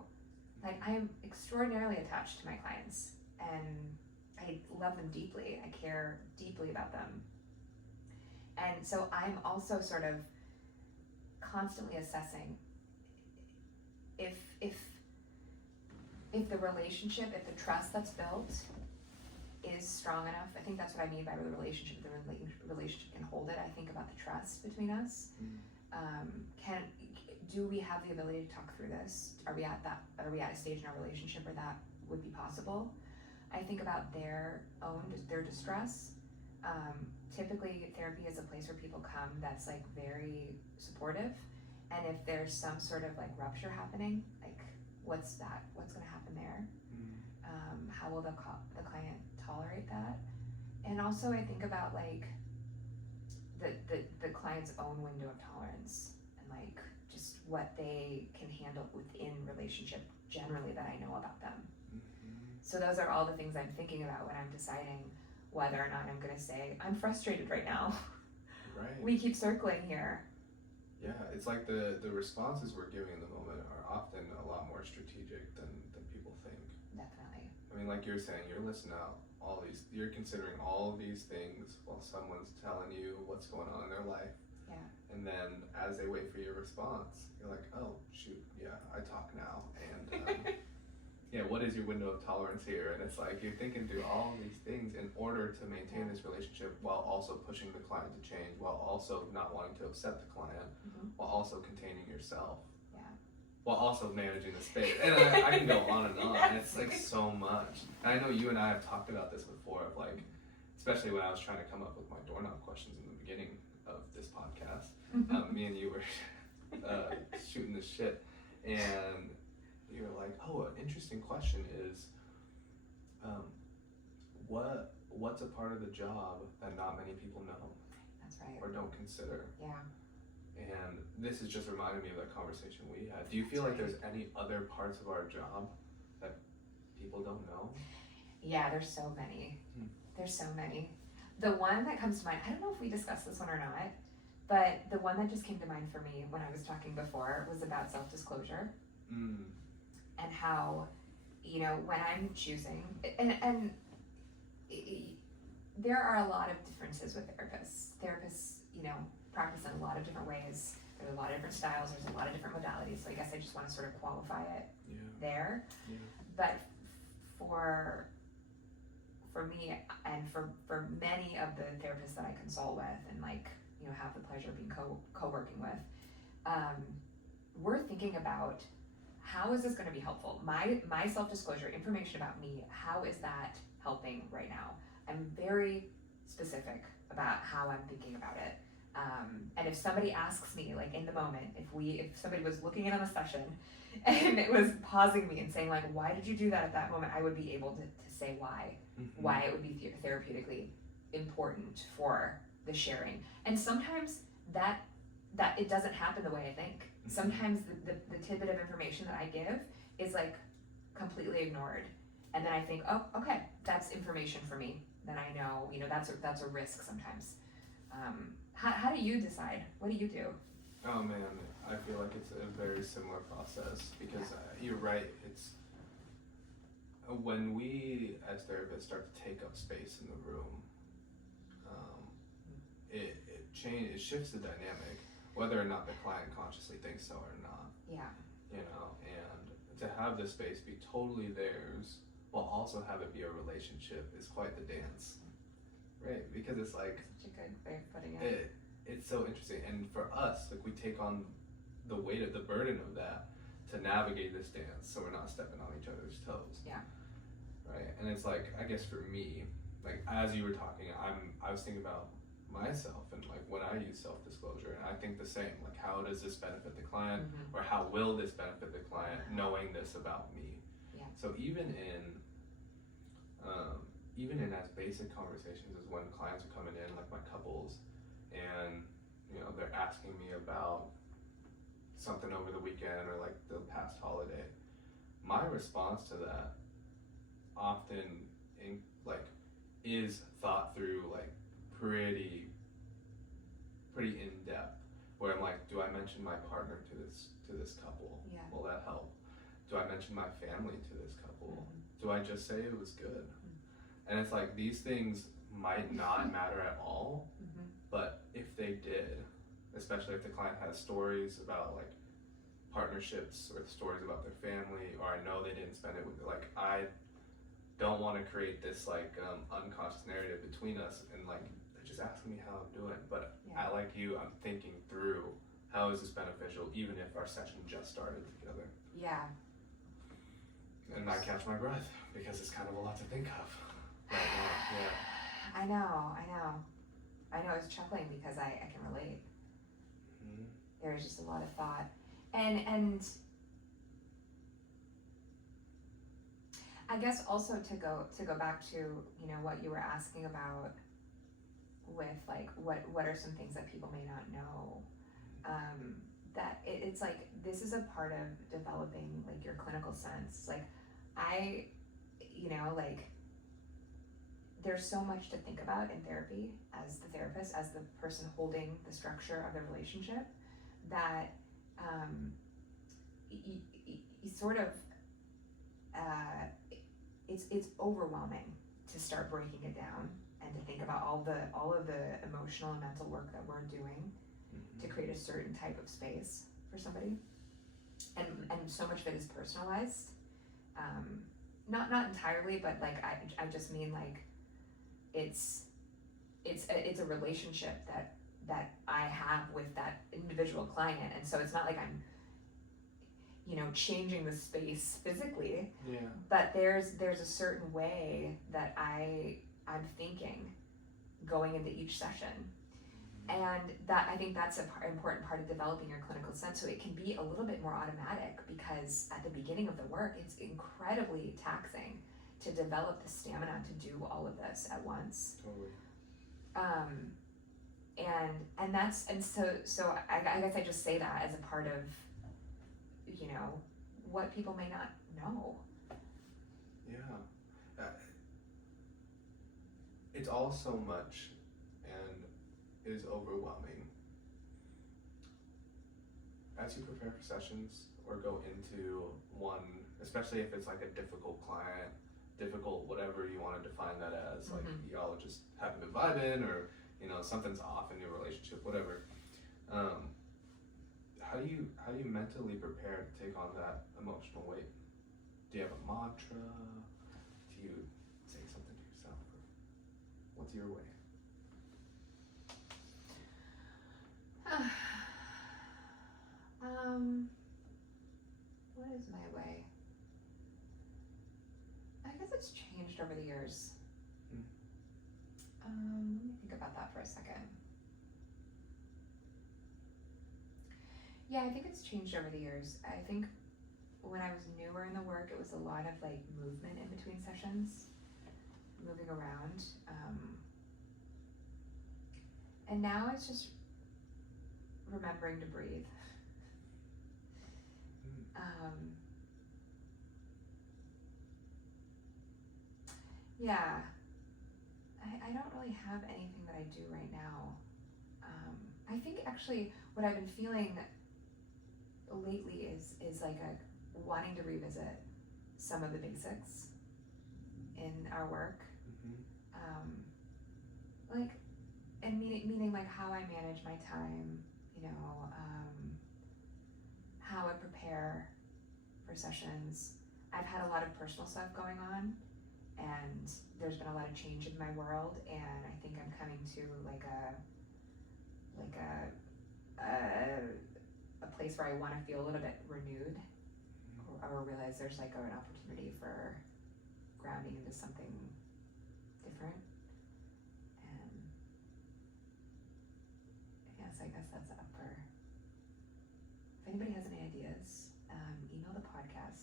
Like, I'm extraordinarily attached to my clients and I love them deeply. I care deeply about them. And so I'm also sort of constantly assessing if the relationship, if the trust that's built is strong enough. I think that's what I mean by the relationship. The relationship can hold it. I think about the trust between us. Do we have the ability to talk through this? Are we at a stage in our relationship where that would be possible? I think about their distress. Typically therapy is a place where people come that's like very supportive, and if there's some sort of like rupture happening, like what's going to happen there? How will the client tolerate that? And also I think about like the client's own window of tolerance and like just what they can handle within relationship generally that I know about them. So those are all the things I'm thinking about when I'm deciding whether or not I'm going to say, I'm frustrated right now. Right. We keep circling here. Yeah, it's like the responses we're giving in the moment are often a lot more strategic than people think. Definitely. I mean, like you're saying, you're listening out you're considering all of these things while someone's telling you what's going on in their life. Yeah. And then as they wait for your response, you're like, oh, shoot, yeah, I talk now. And yeah, what is your window of tolerance here? And it's like you're thinking through all of these things in order to maintain this relationship while also pushing the client to change, while also not wanting to upset the client, while also containing yourself. Yeah. while also managing the space. And I can go on and on. It's like so much. And I know you and I have talked about this before, of like, especially when I was trying to come up with my doorknob questions in the beginning of this podcast. Me and you were shooting the shit, and you were like, "Oh, an interesting question is, what's a part of the job that not many people know?" That's right. Or don't consider. Yeah. And this is just reminding me of that conversation we had. Do you feel like there's any other parts of our job that people don't know? Yeah, there's so many. There's so many. The one that comes to mind, I don't know if we discussed this one or not, but the one that just came to mind for me when I was talking before was about self-disclosure. And how, you know, when I'm choosing, and there are a lot of differences with therapists. Therapists, you know, practice in a lot of different ways. There's a lot of different styles. There's a lot of different modalities. So I guess I just want to sort of qualify it there. Yeah. But for me and for many of the therapists that I consult with and like, you know, have the pleasure of being co-working with, we're thinking about how is this going to be helpful? My self-disclosure, information about me, how is that helping right now? I'm very specific about how I'm thinking about it. And if somebody asks me, like in the moment, if somebody was looking in on a session and it was pausing me and saying like, why did you do that at that moment? I would be able to say why it would be therapeutically important for the sharing. And sometimes that it doesn't happen the way I think. Sometimes the tidbit of information that I give is like completely ignored. And then I think, oh, okay, that's information for me. Then I know, you know, that's a risk sometimes. How do you decide? What do you do? Oh man, I feel like it's a very similar process because you're right. It's when we as therapists start to take up space in the room, it shifts the dynamic, whether or not the client consciously thinks so or not. Yeah. You know, and to have the space be totally theirs while also have it be a relationship is quite the dance. Right, because it's like such a good way of putting it. It's so interesting, and for us, like we take on the weight of the burden of that to navigate this dance, so we're not stepping on each other's toes. Yeah. Right, and it's like I guess for me, like as you were talking, I was thinking about myself and like when I use self-disclosure, and I think the same. Like how does this benefit the client, or how will this benefit the client knowing this about me? Yeah. So even in as basic conversations as when clients are coming in, like my couples, and you know they're asking me about something over the weekend or like the past holiday, my response to that often is thought through, like pretty in depth, where I'm like, do I mention my partner to this couple? Yeah. Will that help? Do I mention my family to this couple? Do I just say it was good? And it's like these things might not matter at all, but if they did, especially if the client has stories about like partnerships or stories about their family, or I know they didn't spend it with, like I don't want to create this like unconscious narrative between us, and like they're just asking me how I'm doing, but I, like you, I'm thinking through how is this beneficial even if our session just started together. Yeah. And I catch my breath because it's kind of a lot to think of. Right now. Yeah. I know. I was chuckling because I can relate. There's just a lot of thought, and I guess also to go back to, you know, what you were asking about with like what are some things that people may not know, that it's like this is a part of developing like your clinical sense. Like I, you know, like there's so much to think about in therapy as the therapist, as the person holding the structure of the relationship, that you sort of it's overwhelming to start breaking it down and to think about all of the emotional and mental work that we're doing to create a certain type of space for somebody, and so much of it is personalized, not entirely, but like I just mean like it's a relationship that I have with that individual client, and so it's not like changing the space physically. Yeah. But there's a certain way that I'm thinking going into each session. And that, I think that's an important part of developing your clinical sense. So it can be a little bit more automatic, because at the beginning of the work, it's incredibly taxing to develop the stamina to do all of this at once. Totally. So I guess I just say that as a part of, what people may not know. Yeah. It's all so much, and it is overwhelming. As you prepare for sessions or go into one, especially if it's like a difficult client, difficult whatever you want to define that as, like y'all just haven't been vibing, or something's off in your relationship, whatever. How do you mentally prepare to take on that emotional weight? Do you have a mantra? Do you say something to yourself? What's your way? What is my way? I guess it's changed over the years. Let me think about that for a second. Yeah, I think it's changed over the years. I think when I was newer in the work, it was a lot of like movement in between sessions, moving around. And now it's just remembering to breathe. Yeah, I don't really have anything that I do right now. I think actually what I've been feeling lately is like a wanting to revisit some of the basics in our work. Meaning like how I manage my time, how I prepare for sessions. I've had a lot of personal stuff going on, and there's been a lot of change in my world, and I think I'm coming to a place where I want to feel a little bit renewed, or realize there's like an opportunity for grounding into something different. And yes, I guess that's up for, if anybody has any ideas, email the podcast.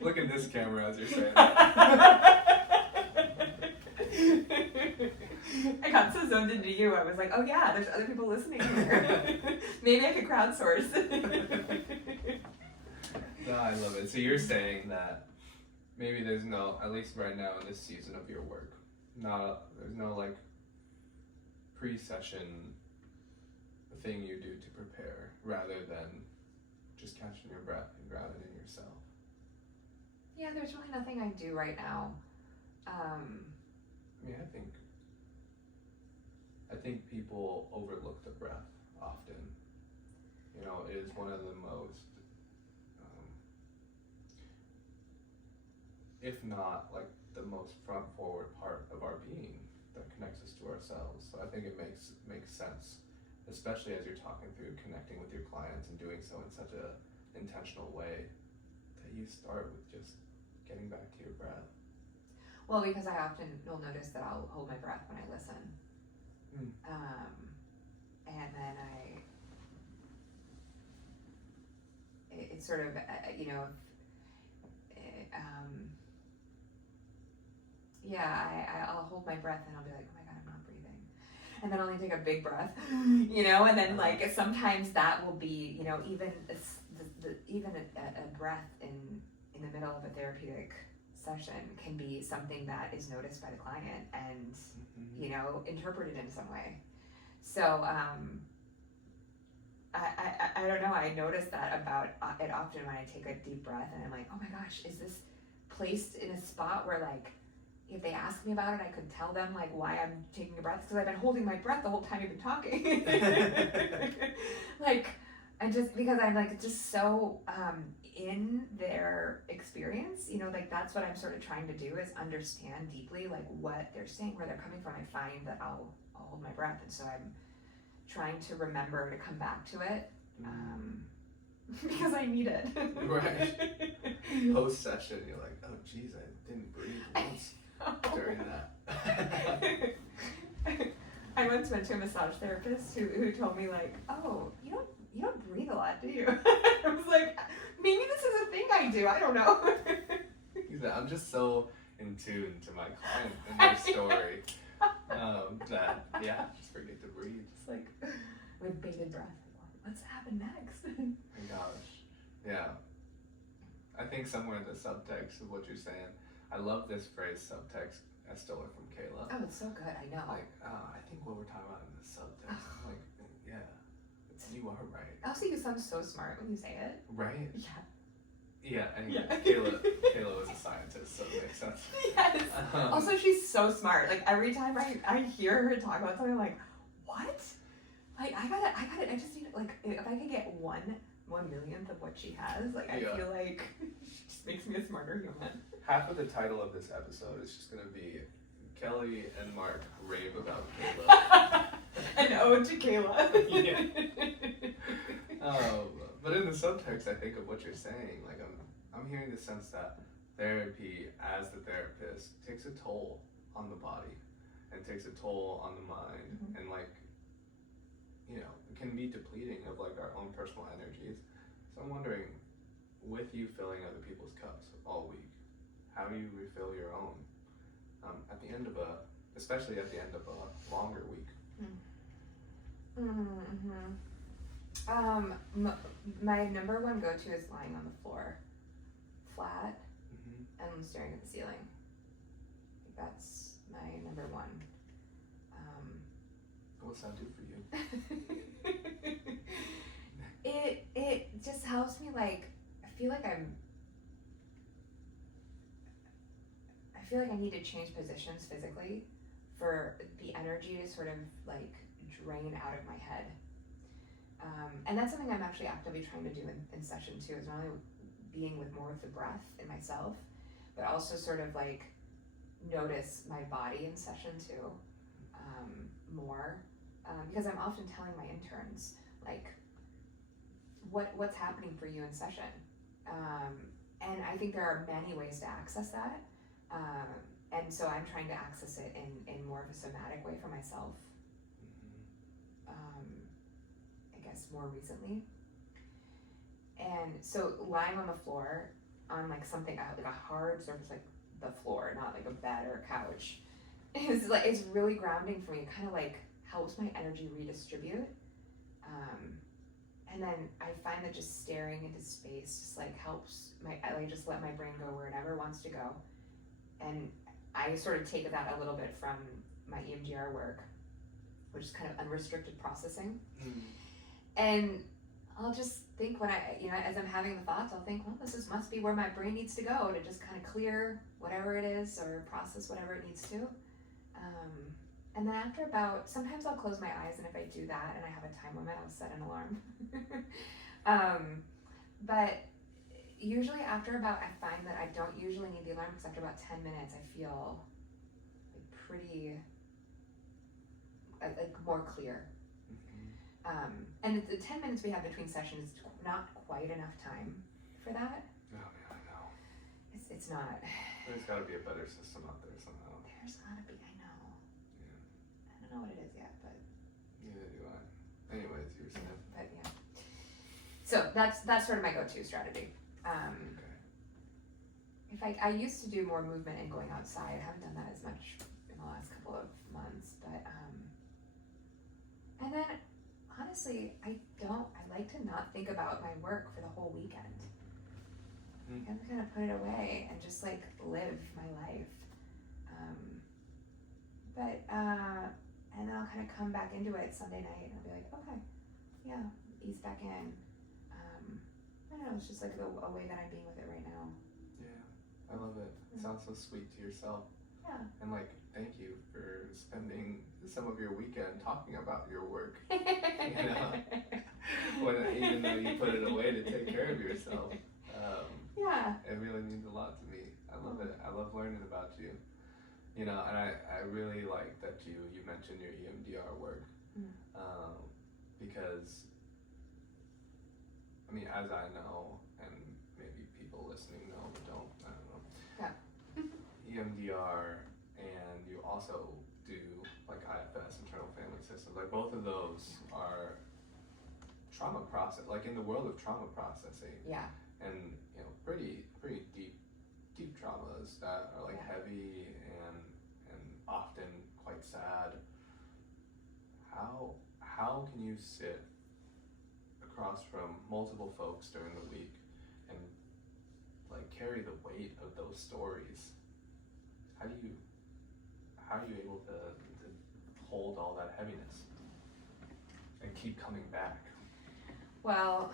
Look at this camera as you're saying that. I got so zoned into you, I was like, oh yeah, there's other people listening here. Maybe I could crowdsource. No, I love it. So you're saying that maybe there's no, at least right now in this season of your work, there's no like pre-session thing you do to prepare, rather than just catching your breath and grounding in yourself. Yeah, there's really nothing I do right now. I think people overlook the breath often. It is one of the most, if not like the most front forward part of our being that connects us to ourselves. So I think it makes sense, especially as you're talking through connecting with your clients and doing so in such a intentional way, that you start with just getting back to your breath. Well, because you'll notice that I'll hold my breath when I listen. And then it's sort of, I'll hold my breath and I'll be like, oh my God, I'm not breathing. And then I'll only take a big breath, and then like sometimes that will be, even a breath in the middle of a therapeutic session can be something that is noticed by the client and, interpreted in some way. So, I don't know, I notice that about it often when I take a deep breath and I'm like, oh my gosh, is this placed in a spot where like, if they ask me about it, I could tell them like why I'm taking a breath, because I've been holding my breath the whole time you've been talking. Because I'm like just so in their experience, like that's what I'm sort of trying to do, is understand deeply like what they're saying, where they're coming from. I find that I'll hold my breath, and so I'm trying to remember to come back to it because I need it. Right. Post session, you're like, oh geez, I didn't breathe once during that. I once went to a massage therapist who told me like, oh, you don't breathe a lot, do you? I was like, maybe this is a thing I do. I don't know. He said, I'm just so in tune to my client and their story that just forget to breathe. It's like with bated breath. What's happened next? My gosh, yeah. I think somewhere in the subtext of what you're saying, I love this phrase subtext. I stole it from Kayla. Oh, it's so good. I know. Like, I think what we're talking about in the subtext. I'm like, yeah, you are right. Also, you sound so smart when you say it. Right? Yeah. Yeah, and Yeah. Kayla was a scientist, so it makes sense. Yes. Also, she's so smart. Like every time I hear her talk about something, I'm like, what? Like I just need like if I could get 1/1,000,000th of what she has, like I feel like she just makes me a smarter human. Half of the title of this episode is just gonna be Kelly and Mark rave about Kayla. An ode to Kayla. Yeah. But in the subtext, I think of what you're saying. Like I'm hearing the sense that therapy, as the therapist, takes a toll on the body, and takes a toll on the mind, and like, it can be depleting of like our own personal energies. So I'm wondering, with you filling other people's cups all week, how do you refill your own? At the end of especially at the end of a longer week. My number one go-to is lying on the floor, flat, and staring at the ceiling. I think that's my number one. What's that do for you? It just helps me, like, I feel like I need to change positions physically for the energy to sort of like drain out of my head. And that's something I'm actually actively trying to do in session too, is not only being more with the breath in myself, but also sort of like notice my body in session too, more. Because I'm often telling my interns, like, what's happening for you in session. And I think there are many ways to access that. And so I'm trying to access it in more of a somatic way for myself. I guess more recently. And so lying on the floor on like something like a hard surface, like the floor, not like a bed or a couch, is like, it's really grounding for me. It kind of like helps my energy redistribute. And then I find that just staring into space just like helps I just let my brain go wherever it wants to go. And I sort of take that a little bit from my EMDR work, which is kind of unrestricted processing. And I'll just think when as I'm having the thoughts, I'll think, well, must be where my brain needs to go to just kind of clear whatever it is or process whatever it needs to. And then after sometimes I'll close my eyes, and if I do that and I have a time limit, I'll set an alarm. But usually I find that I don't usually need the alarm, because after about 10 minutes I feel like pretty, like more clear. And the 10 minutes we have between sessions is not quite enough time for that. Oh yeah, I know. It's not. There's gotta be a better system out there somehow. There's gotta be, I know. Yeah. I don't know what it is yet, but. Neither do I. Anyways, you were saying. But yeah. So that's sort of my go-to strategy. Okay. If I used to do more movement and going outside. I haven't done that as much in the last couple of months, but and then honestly, I like to not think about my work for the whole weekend. I'm gonna put it away and just like live my life. And then I'll kind of come back into it Sunday night and I'll be like, okay, yeah, ease back in. I don't know, it's just like a way that I'm being with it right now. Yeah, I love it. It sounds so sweet to yourself. Yeah. And like, thank you for spending some of your weekend talking about your work. Even though you put it away to take care of yourself. Yeah. It really means a lot to me. I love it. I love learning about you. And I really like that you mentioned your EMDR work. Because as I know, and maybe people listening know but don't, I don't know. Yeah. EMDR, and you also do like IFS, internal family systems. Like both of those are trauma process, like in the world of trauma processing. Yeah. And pretty deep traumas that are like heavy and often quite sad. How can you sit across from multiple folks during the week and like carry the weight of those stories? How are you able to hold all that heaviness and keep coming back? Well,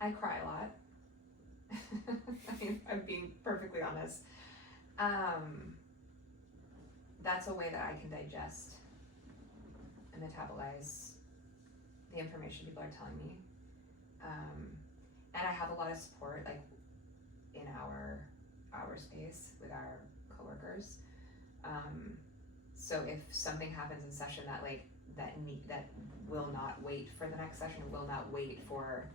I cry a lot. I'm being perfectly honest. That's a way that I can digest and metabolize the information people are telling me. And I have a lot of support, like in our space with our coworkers. So if something happens in session that that will not wait for the next session, will not wait for,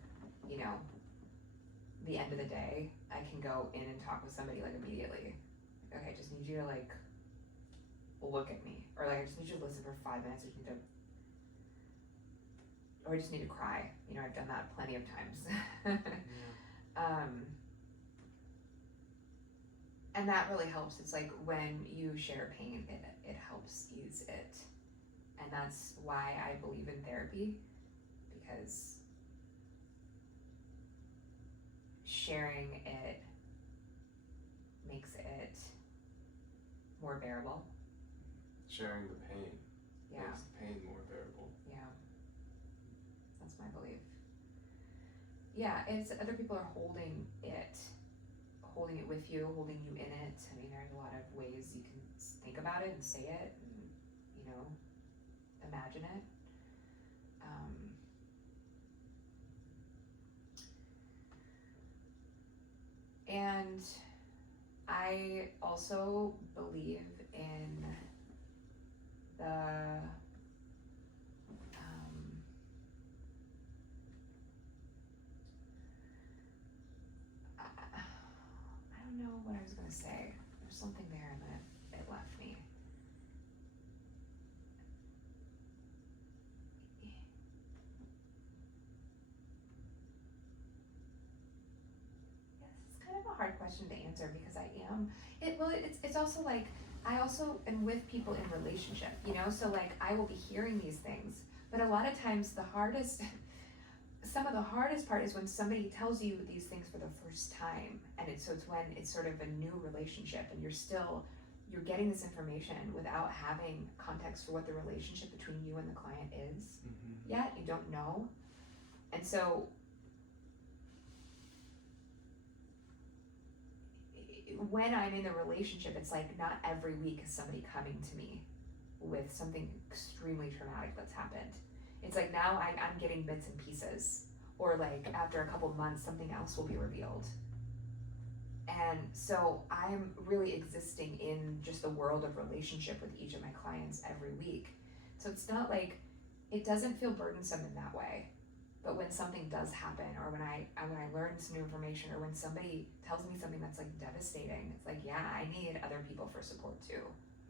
the end of the day, I can go in and talk with somebody like immediately. Okay, I just need you to like look at me, or like I just need you to listen for 5 minutes. Or I just need to cry. I've done that plenty of times. And that really helps. It's like when you share pain, it helps ease it. And that's why I believe in therapy, because sharing it makes it more bearable. Sharing the pain makes the pain more bearable. Yeah, that's my belief. Yeah, it's other people are holding it with you, holding you in it. I mean, there's a lot of ways you can think about it and say it and, imagine it. And I also believe in the I don't know what I was going to say. There's something there and then it left me. It's kind of a hard question to answer because it's also like I also am with people in relationship, so like I will be hearing these things, but a lot of times some of the hardest part is when somebody tells you these things for the first time, and it's when it's sort of a new relationship and you're getting this information without having context for what the relationship between you and the client is. Mm-hmm. Yet you don't know. And so when I'm in the relationship, it's like not every week is somebody coming to me with something extremely traumatic that's happened. It's like now I'm getting bits and pieces, or like after a couple months something else will be revealed. And so I'm really existing in just the world of relationship with each of my clients every week. So it's not like, it doesn't feel burdensome in that way. But when something does happen, or when I learn some new information, or when somebody tells me something that's like devastating, it's like, yeah, I need other people for support too.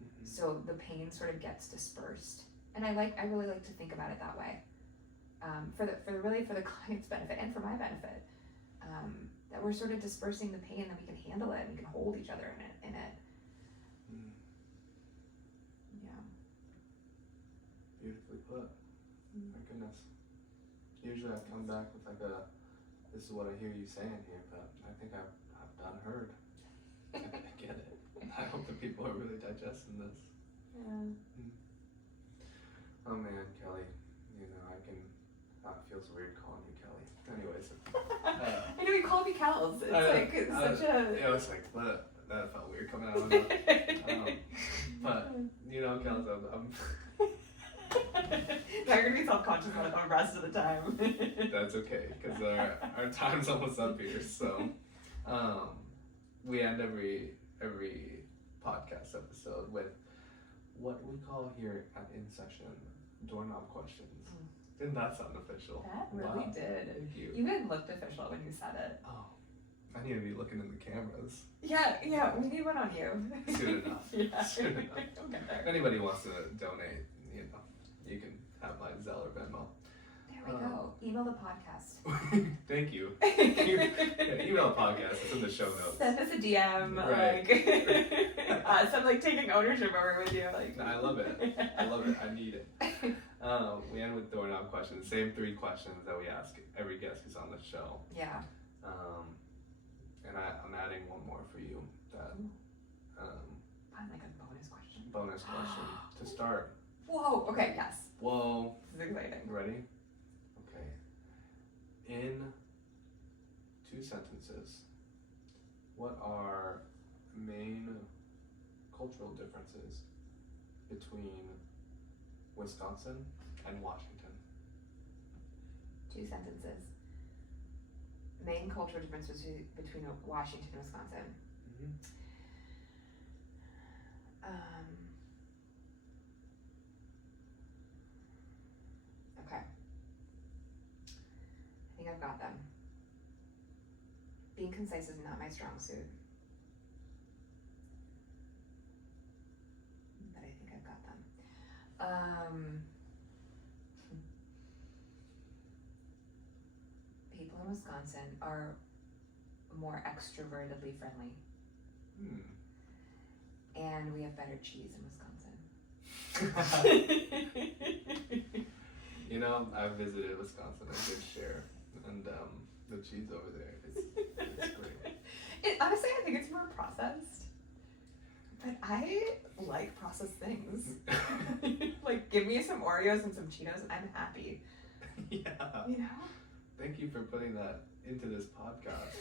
Mm-hmm. So the pain sort of gets dispersed. And I really like to think about it that way, for the client's benefit and for my benefit, that we're sort of dispersing the pain, that we can handle it and we can hold each other in it. Mm. Yeah. Beautifully put. My goodness. Usually I come back with like this is what I hear you saying here, but I think I've done heard. I get it. I hope that people are really digesting this. Yeah. Oh man, Kelly, it feels weird calling you Kelly. Anyways. I know you call me Kels. It's such a... Yeah, it's like, what? That felt weird coming out of my mouth. But, Kels, I'm now you're going to be self-conscious about it the rest of the time. That's okay, because our time's almost up here, so we end every podcast episode with what we call here at In Session doorknob questions. Didn't that sound official? That really Wow. did. Thank you. You even looked official when you said it. Oh, I need to be looking in the cameras. Yeah, we need one on you. Soon enough. Yeah. Soon enough. We'll get there. If anybody wants to donate, you can have my Zelle or Venmo. There we go. Email the podcast. Thank you. Email the podcast. It's in the show notes. Send us a DM. Right. Some taking ownership over with you. I love it. I love it. I need it. We end with doorknob questions. Same 3 questions that we ask every guest who's on the show. Yeah. And I'm adding one more for you. That Like a bonus question. bonus question to start. Whoa. Okay. Yes. Whoa. This is exciting. Ready? Okay. In 2 sentences, what are main cultural differences between Wisconsin and Washington? 2 sentences. Main cultural differences between Washington and Wisconsin. Mm-hmm. Okay. I think I've got them. Being concise is not my strong suit. But I think I've got them. People in Wisconsin are more extrovertedly friendly. And we have better cheese in Wisconsin. I visited Wisconsin. I did share, and the cheese over there is great. Honestly, I think it's more processed. But I like processed things. Give me some Oreos and some Cheetos, and I'm happy. Yeah. Thank you for putting that into this podcast.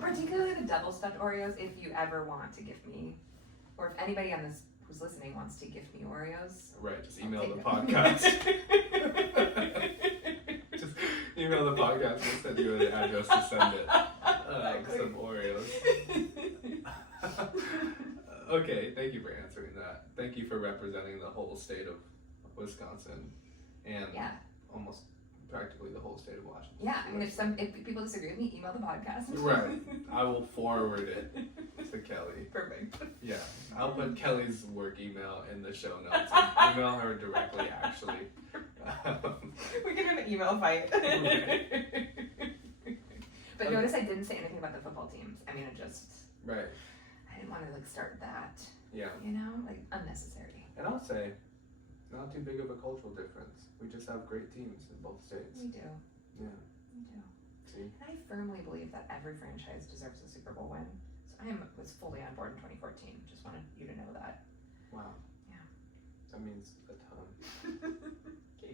Particularly the double stuffed Oreos, if you ever want to gift me, or if anybody on this who's listening wants to gift me Oreos. Right, just email the podcast. Just email the podcast. We'll send you an address to send it. Some Oreos. Okay, thank you for answering that. Thank you for representing the whole state of Wisconsin and almost practically the whole state of Washington. Yeah, I mean, if people disagree with me, email the podcast. Right, I will forward it to Kelly. Perfect. Yeah, I'll put Kelly's work email in the show notes. And email her directly, actually. We can have an email fight. But notice I didn't say anything about the football teams. I mean, Right. I didn't want to start that. Yeah. Unnecessary. And I'll say, not too big of a cultural difference. We just have great teams in both states. We do. Yeah. We do. See? And I firmly believe that every franchise deserves a Super Bowl win. So I was fully on board in 2014. Just wanted you to know that. Wow. Yeah. That means a ton.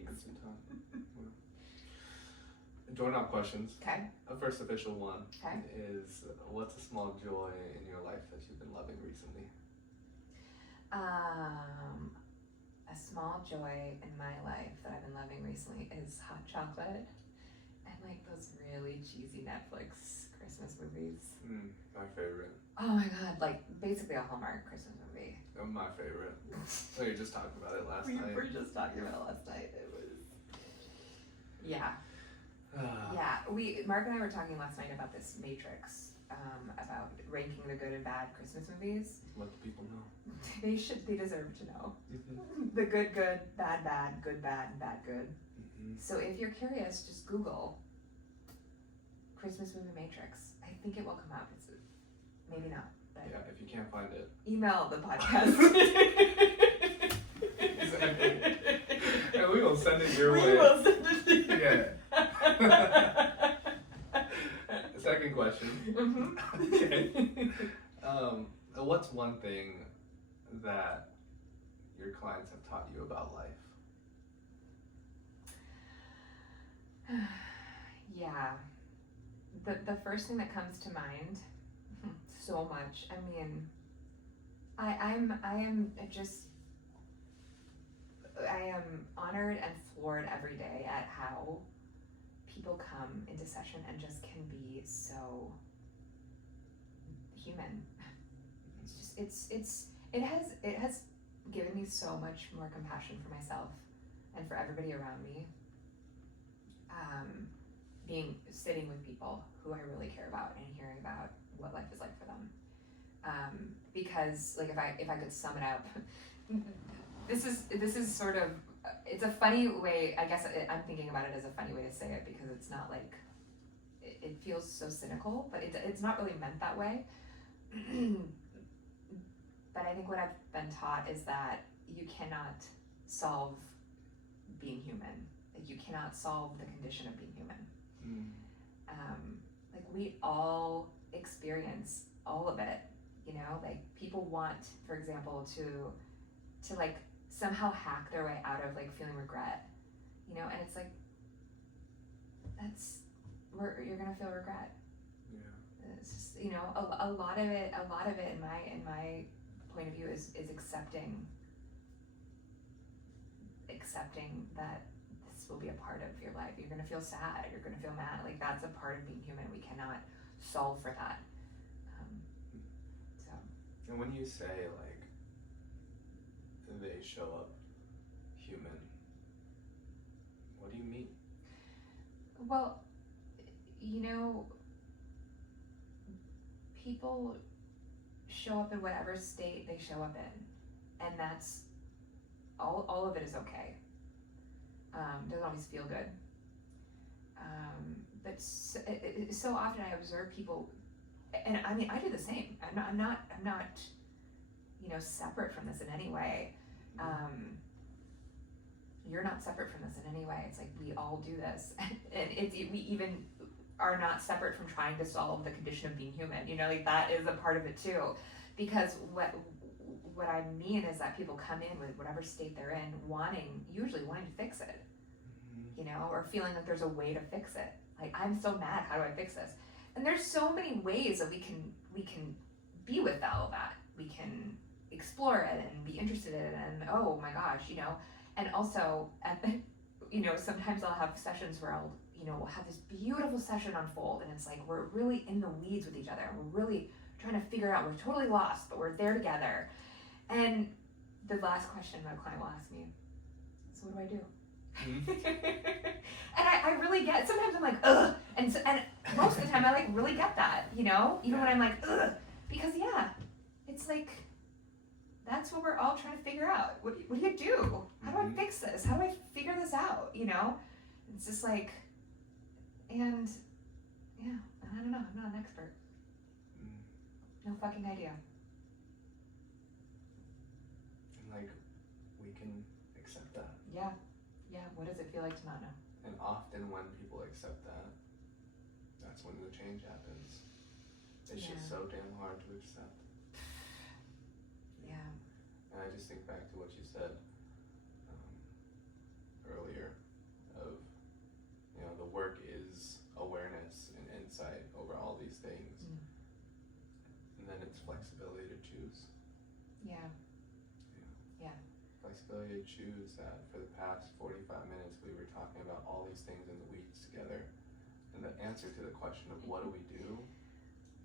That's a ton. Yeah. Doorknob questions. Okay. The first official one Okay. is, what's a small joy in your life that you've been loving recently? A small joy in my life that I've been loving recently is hot chocolate and those really cheesy Netflix Christmas movies. My favorite. Oh my god, basically a Hallmark Christmas movie. My favorite. We were just talking about it last night. We were just talking about it last night. It was... Yeah. Mark and I were talking last night about this matrix, about ranking the good and bad Christmas movies. Let the people know. They deserve to know. The good, bad, good, bad, and bad, good. So if you're curious, just Google Christmas movie matrix. I think it will come up. Maybe not. But yeah, if you can't find it. Email the podcast. Exactly. And we will send it your way. We will send it to you. Yeah. Second question. Okay. What's one thing that your clients have taught you about life? Yeah. The first thing that comes to mind, so much. I mean, I am honored and floored every day at how people come into session and just can be so human. It has given me so much more compassion for myself and for everybody around me, sitting with people who I really care about and hearing about what life is like for them. Because like if I could sum it up, this is sort of, it's a funny way, I guess I'm thinking about it as a funny way to say it, because it's not like, it feels so cynical, but it's not really meant that way. But I think what I've been taught is that you cannot solve being human. Like you cannot solve the condition of being human. Like we all experience all of it, you know, like people want, for example, to like somehow hack their way out of like feeling regret, you know, and it's like, you're gonna feel regret. Yeah. It's just, you know, a lot of it in my point of view is accepting that this will be a part of your life. You're gonna feel sad, you're gonna feel mad, like that's a part of being human. We cannot solve for that. So. And when you say like they show up human, what do you mean? Well, you know, people show up in whatever state they show up in, and that's all of it is okay. Doesn't always feel good, but so often I observe people, and I mean I do the same. I'm not you know, separate from this in any way. You're not separate from this in any way. It's like we all do this, and we even are not separate from trying to solve the condition of being human. You know, like that is a part of it too, because what I mean is that people come in with whatever state they're in, usually wanting to fix it, you know, or feeling like there's a way to fix it. Like, I'm so mad, how do I fix this? And there's so many ways that we can be with all of that. We can explore it and be interested in it, and oh my gosh, you know. And also, you know, sometimes I'll have sessions where we'll have this beautiful session unfold, and it's like we're really in the weeds with each other, and we're really trying to figure out, we're totally lost, but we're there together. And the last question my client will ask me, so what do I do? And I really get, sometimes I'm like, ugh, and most of the time I like really get that, you know, even when I'm like, ugh, because yeah, it's like, that's what we're all trying to figure out. What do you do? How do I fix this? How do I figure this out? You know, it's just like, and yeah, I don't know, I'm not an expert. No fucking idea. And like, we can accept that. Yeah. What does it feel like to not know? And often when people accept that, that's when the change happens. It's just so damn hard to accept. Yeah. And I just think back to what you said earlier of, you know, the work is awareness and insight over all these things. And then it's flexibility to choose. Yeah. Flexibility to choose that for the past 45 minutes we were talking about all these things in the weeds together. And the answer to the question of what do we do,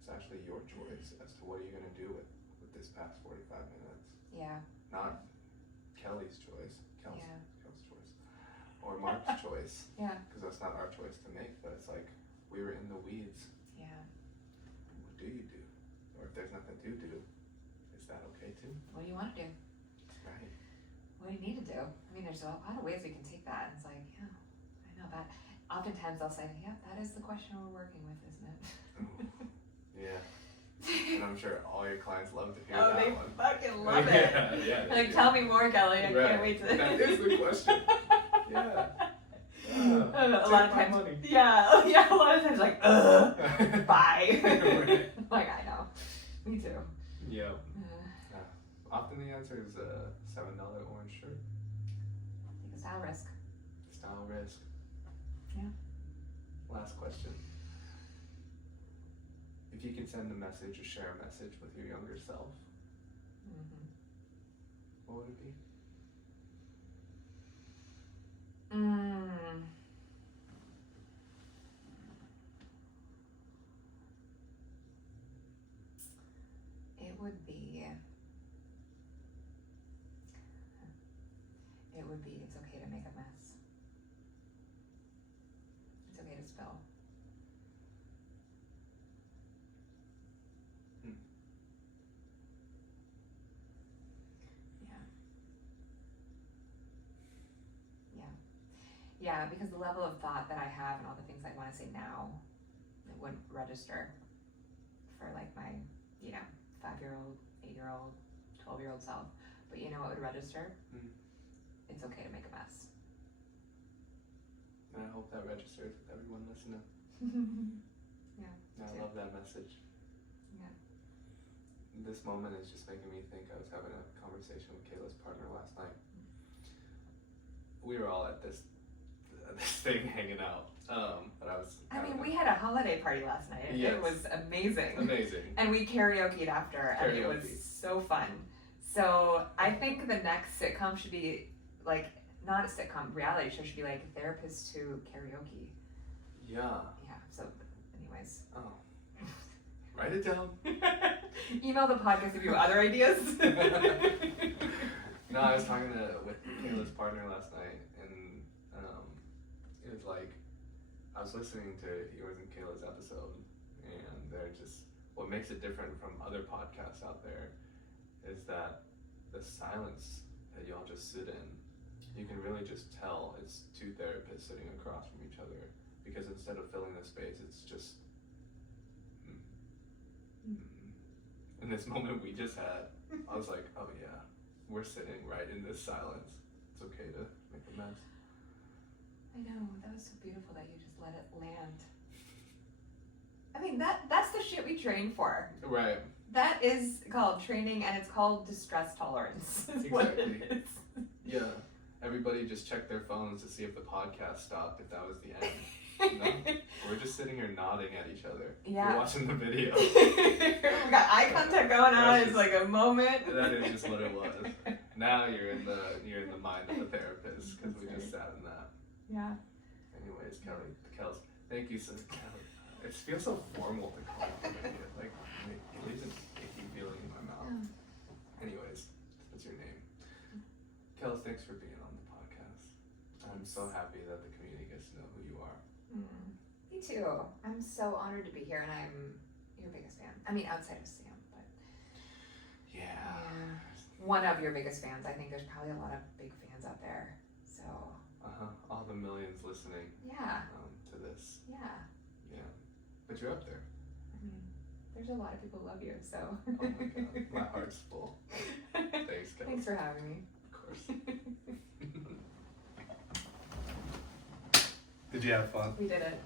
it's actually your choice as to what are you going to do with this past 45 minutes. Yeah. Not Kelly's choice, Kel's choice, or Mark's choice. Yeah. Because that's not our choice to make, but it's like we were in the weeds. Yeah. What do you do? Or if there's nothing to do, is that okay too? What do you want to do? Right. What do you need to do? I mean, there's a lot of ways we can take that. It's like, yeah, I know that. Oftentimes I'll say, yeah, that is the question we're working with, isn't it? Yeah. And I'm sure all your clients love to hear that that one. one. Fucking love it. Yeah. Like, tell me more, Kelly. I can't wait to. That is the question. Yeah. A lot of times. Money. Yeah. A lot of times, like, bye. Right. Like, I know. Me too. Yeah. Often the answer is a $7 orange shirt. Take a style risk. Style risk. Yeah. Last question. If you could send a message or share a message with your younger self, what would it be? It would be, it's okay to make up my spill. Yeah, because the level of thought that I have and all the things I want to say now, it wouldn't register for like my, 5-year-old, 8-year-old, 12-year-old self. But you know what would register? It's okay to make a mess. And I hope that registers with everyone listening. Yeah. I love that message. Yeah. This moment is just making me think. I was having a conversation with Kayla's partner last night. We were all at this thing hanging out. But we had a holiday party last night. Yes. It was amazing. Amazing. And we karaoke'd after, and it was so fun. So I think the next sitcom should be like, not a sitcom, reality show should be like therapists to karaoke. Yeah. Yeah, so anyways. Oh. Write it down. Email the podcast if you have other ideas. No, I was talking with Kayla's partner last night, and it was like, I was listening to yours and Kayla's episode, and they're just, what makes it different from other podcasts out there is that the silence that y'all just sit in, you can really just tell it's two therapists sitting across from each other, because instead of filling the space, it's just in this moment we just had, I was like, oh yeah, we're sitting right in this silence. It's okay to make a mess. I know, that was so beautiful that you just let it land. I mean, that's the shit we train for. Right. That is called training, and it's called distress tolerance. Exactly. Yeah. Everybody just checked their phones to see if the podcast stopped, if that was the end. No, we're just sitting here nodding at each other. Yeah. We're watching the video. We got eye contact going on. It's like a moment. That is just what it was. Now you're in the mind of the therapist, because we just sat in that. Yeah. Anyways, Kels, thank you so much. It feels so formal to call you. Like, it leaves an icky feeling in my mouth. Anyways, what's your name? Kels, thanks for being on the podcast. I'm so happy that the community gets to know who you are. Me too. I'm so honored to be here, and I'm your biggest fan. I mean, outside of Sam, but yeah. One of your biggest fans. I think there's probably a lot of big fans out there. So. All the millions listening. Yeah. To this. Yeah. Yeah. But you're up there. There's a lot of people who love you, so. Oh my god, my heart's full. Thanks, Kels. Thanks for having me. Of course. Did you have fun? We did it.